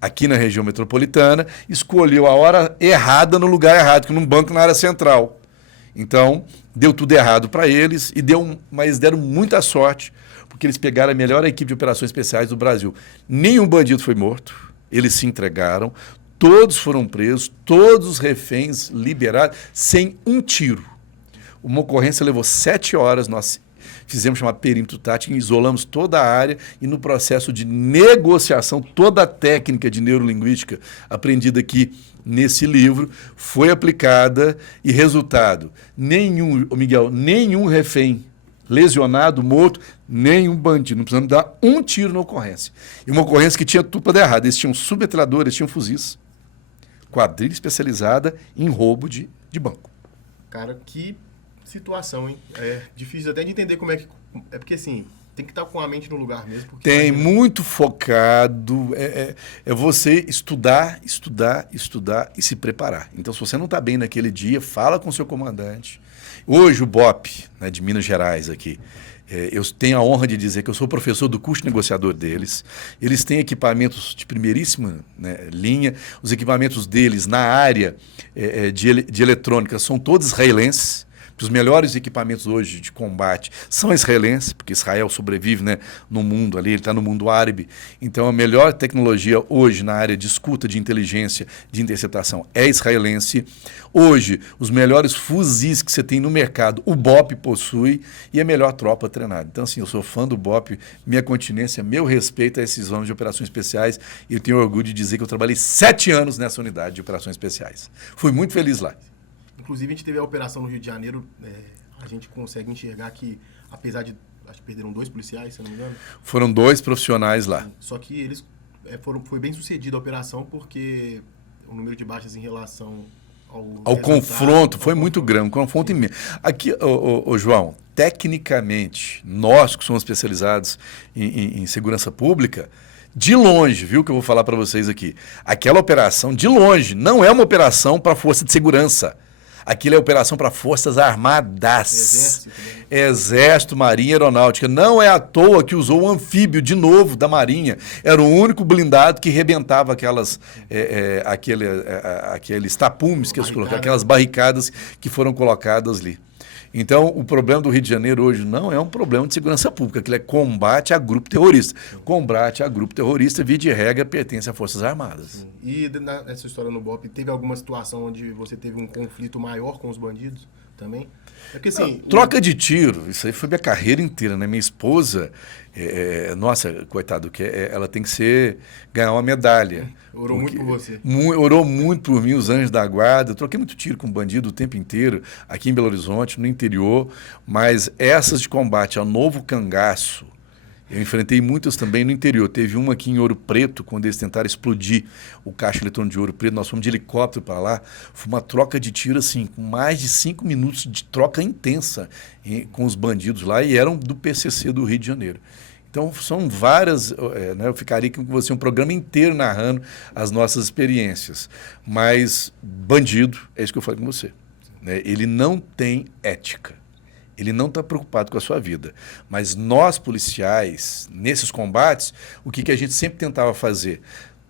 Aqui na região metropolitana, escolheu a hora errada no lugar errado, que num banco na área central. Então, deu tudo errado para eles, mas deram muita sorte, porque eles pegaram a melhor equipe de operações especiais do Brasil. Nenhum bandido foi morto, eles se entregaram, todos foram presos, todos os reféns liberados, sem um tiro. Uma ocorrência levou 7 horas, nós fizemos chamar perímetro tático, isolamos toda a área e no processo de negociação, toda a técnica de neurolinguística aprendida aqui nesse livro foi aplicada e resultado, nenhum refém lesionado, morto, nenhum bandido. Não precisamos dar um tiro na ocorrência. E uma ocorrência que tinha tudo para dar errado. Eles tinham submetralhadores, eles tinham fuzis. Quadrilha especializada em roubo de banco. Cara, que situação, hein? É difícil até de entender como é que... É porque, assim, tem que estar com a mente no lugar mesmo. Tem, muito focado. É você estudar e se preparar. Então, se você não está bem naquele dia, fala com o seu comandante. Hoje, o BOPE, né, de Minas Gerais aqui, eu tenho a honra de dizer que eu sou professor do curso negociador deles. Eles têm equipamentos de primeiríssima, né, linha. Os equipamentos deles na área de eletrônica são todos israelenses. que os melhores equipamentos hoje de combate são israelenses, porque Israel sobrevive, né, no mundo ali, ele está no mundo árabe. Então, a melhor tecnologia hoje na área de escuta, de inteligência, de interceptação é israelense. Hoje, os melhores fuzis que você tem no mercado, o BOP possui, e a melhor tropa treinada. Então, assim, eu sou fã do BOP, minha continência, meu respeito a esses homens de operações especiais, e eu tenho orgulho de dizer que eu trabalhei 7 anos nessa unidade de operações especiais. Fui muito feliz lá. Inclusive, a gente teve a operação no Rio de Janeiro, a gente consegue enxergar que, apesar de, acho que perderam 2 policiais, se eu não me engano. Foram 2 profissionais lá. Só que eles foi bem sucedida a operação porque o número de baixas em relação ao confronto foi muito grande, um confronto imenso. Aqui, João, tecnicamente, nós que somos especializados em segurança pública, de longe, viu que eu vou falar para vocês aqui, aquela operação, de longe, não é uma operação para força de segurança. Aquilo é operação para Forças Armadas. Exército, Marinha, Aeronáutica. Não é à toa que usou o anfíbio de novo da Marinha. Era o único blindado que rebentava aqueles tapumes que eles colocaram, aquelas barricadas que foram colocadas ali. Então, o problema do Rio de Janeiro hoje não é um problema de segurança pública, aquilo é combate a grupo terrorista. Combate a grupo terrorista, via de regra, pertence a Forças Armadas. Sim. E nessa história no BOP, teve alguma situação onde você teve um conflito maior com os bandidos também? É porque, assim, troca de tiro, isso aí foi minha carreira inteira, né? Minha esposa, nossa, coitado, ela tem que ganhar uma medalha. Orou muito por você. Orou muito por mim, os anjos da guarda. Eu troquei muito tiro com bandido o tempo inteiro, aqui em Belo Horizonte, no interior, mas essas de combate ao novo cangaço, eu enfrentei muitas também no interior. Teve uma aqui em Ouro Preto, quando eles tentaram explodir o caixa eletrônico de Ouro Preto. Nós fomos de helicóptero para lá. Foi uma troca de tiro, assim, com mais de 5 minutos de troca intensa com os bandidos lá, e eram do PCC do Rio de Janeiro. Então, são várias, né, eu ficaria aqui com você um programa inteiro narrando as nossas experiências. Mas bandido, é isso que eu falei com você, né? Ele não tem ética. Ele não está preocupado com a sua vida. Mas nós, policiais, nesses combates, o que a gente sempre tentava fazer?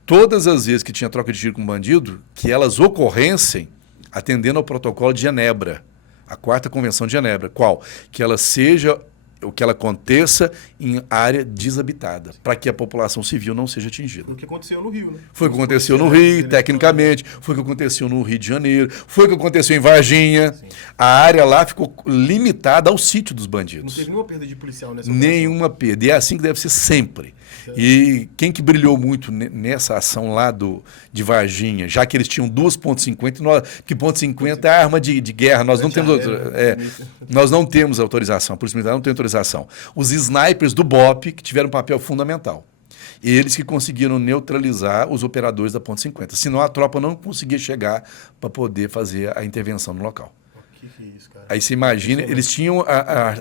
Todas as vezes que tinha troca de tiro com bandido, que elas ocorressem atendendo ao protocolo de Genebra, a 4ª Convenção de Genebra. Qual? Que ela seja, o que ela aconteça em área desabitada, para que a população civil não seja atingida. Foi o que aconteceu no Rio, né? Foi o que aconteceu no Rio, tecnicamente, foi o que aconteceu no Rio de Janeiro, foi o que aconteceu em Varginha. Sim. A área lá ficou limitada ao sítio dos bandidos. Não teve nenhuma perda de policial nessa operação? Nenhuma perda. E é assim que deve ser sempre. E quem que brilhou muito nessa ação lá de Varginha, já que eles tinham 2,50, que ponto .50 é arma de guerra, nós não temos autorização, a Polícia Militar não tem autorização. Os snipers do BOP, que tiveram um papel fundamental. Eles que conseguiram neutralizar os operadores da ponto .50. Senão a tropa não conseguia chegar para poder fazer a intervenção no local. Que é isso, cara? Aí você imagina, eles tinham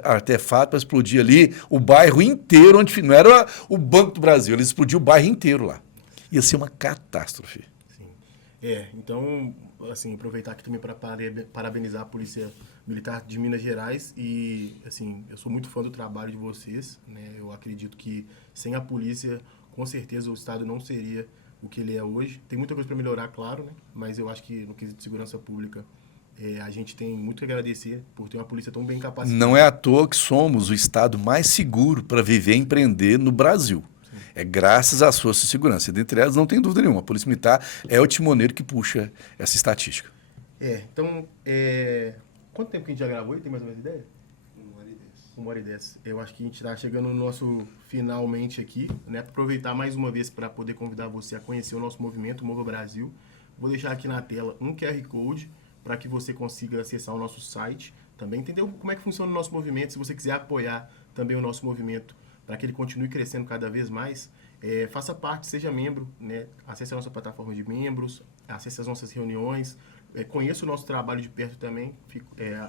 artefato para explodir ali o bairro inteiro, onde não era o Banco do Brasil, eles explodiam o bairro inteiro lá. Ia ser uma catástrofe. Sim. Então, assim, aproveitar aqui também para parabenizar a Polícia Militar de Minas Gerais e, assim, eu sou muito fã do trabalho de vocês, né? Eu acredito que sem a polícia, com certeza o Estado não seria o que ele é hoje. Tem muita coisa para melhorar, claro, né? Mas eu acho que no quesito de segurança pública, a gente tem muito que agradecer por ter uma polícia tão bem capacitada. Não é à toa que somos o estado mais seguro para viver e empreender no Brasil. Sim. É graças às forças de segurança. Dentre elas, não tem dúvida nenhuma. A Polícia Militar é o timoneiro que puxa essa estatística. Então, quanto tempo que a gente já gravou? Tem mais ou menos ideia? 1h10. Eu acho que a gente está chegando no nosso finalmente aqui, né? Aproveitar mais uma vez para poder convidar você a conhecer o nosso movimento, o Mova Brasil. Vou deixar aqui na tela um QR Code para que você consiga acessar o nosso site, também entender como é que funciona o nosso movimento, se você quiser apoiar também o nosso movimento para que ele continue crescendo cada vez mais, faça parte, seja membro, né? Acesse a nossa plataforma de membros, acesse as nossas reuniões, conheça o nosso trabalho de perto também,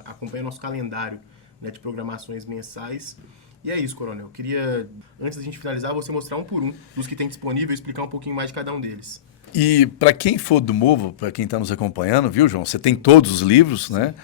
acompanhe o nosso calendário, né, de programações mensais. E é isso, Coronel. Eu queria, antes da gente finalizar, você mostrar um por um dos que tem disponível e explicar um pouquinho mais de cada um deles. E para quem for do Movo, para quem está nos acompanhando, viu, João? Você tem todos os livros, né?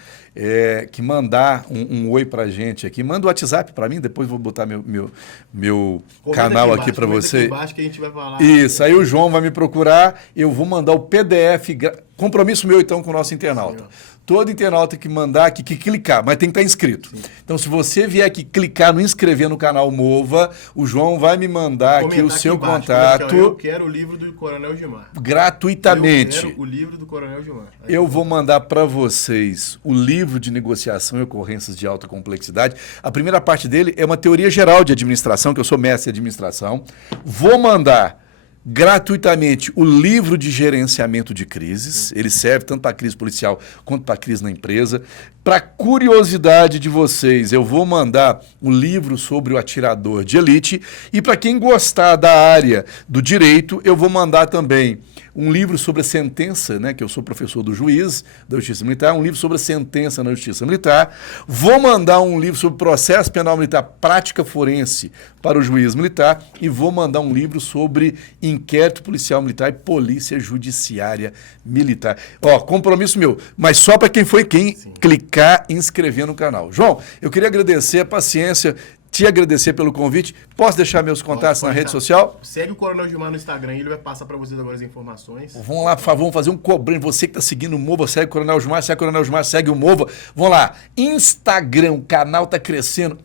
Que mandar um oi para a gente aqui. Manda o WhatsApp para mim, depois vou botar meu canal aqui para você. Aqui embaixo que a gente vai falar. Isso, aí o João vai me procurar, eu vou mandar o PDF, compromisso meu então com o nosso internauta. Todo internauta que mandar aqui, que clicar, mas tem que estar inscrito. Sim. Então, se você vier aqui clicar no inscrever no canal Mova, o João vai me mandar aqui o seu contato. Eu quero o livro do Coronel Gilmar. Gratuitamente. Eu quero o livro do Coronel Gilmar. Eu vou mandar para vocês o livro de negociação e ocorrências de alta complexidade. A primeira parte dele é uma teoria geral de administração, que eu sou mestre em administração. Vou mandar gratuitamente o livro de gerenciamento de crises. Ele serve tanto para a crise policial quanto para a crise na empresa. Para curiosidade de vocês, eu vou mandar o livro sobre o atirador de elite. E para quem gostar da área do direito, eu vou mandar também um livro sobre a sentença, né, que eu sou professor do juiz da Justiça Militar, um livro sobre a sentença na Justiça Militar. Vou mandar um livro sobre processo penal militar, prática forense para o juiz militar, e vou mandar um livro sobre inquérito policial militar e polícia judiciária militar. Ó, compromisso meu, mas só para quem foi clicar e inscrever no canal. João, eu queria agradecer a paciência, te agradecer pelo convite. Posso deixar meus contatos na rede social? Segue o Coronel Gilmar no Instagram, ele vai passar para vocês agora as informações. Vamos lá, por favor, vamos fazer um cobrinho. Você que está seguindo o Mova, segue o Coronel Gilmar, segue o Coronel Gilmar, segue o Mova. Vamos lá, Instagram, o canal está crescendo,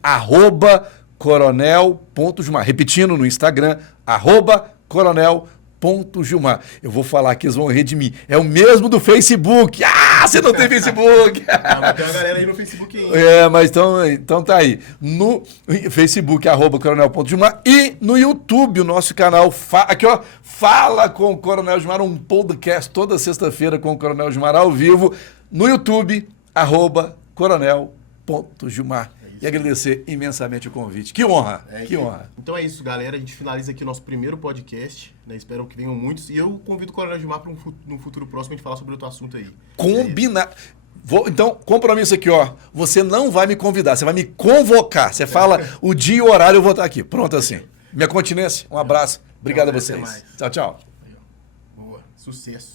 @coronel.gilmar. Repetindo no Instagram, @coronel.gilmar. Eu vou falar que eles vão rir de mim. É o mesmo do Facebook. Ah, você não tem Facebook. Mas tem uma galera aí no Facebook ainda. Mas então tá aí. No Facebook, @coronel.gilmar, e no YouTube, o nosso canal, aqui ó, Fala com o Coronel Gilmar, um podcast toda sexta-feira com o Coronel Gilmar ao vivo, no YouTube, @coronel.gilmar. E agradecer imensamente o convite. Que honra, que honra. Então é isso, galera. A gente finaliza aqui o nosso primeiro podcast, né? Espero que venham muitos. E eu convido o Coronel Gilmar para no futuro próximo a gente falar sobre outro assunto aí. Combinado. Então, compromisso aqui, ó. Você não vai me convidar, você vai me convocar. Você fala o dia e o horário, eu vou estar aqui. Pronto assim. Minha continência, um abraço. Obrigado a vocês. Tchau, tchau. Aí, ó. Boa. Sucesso.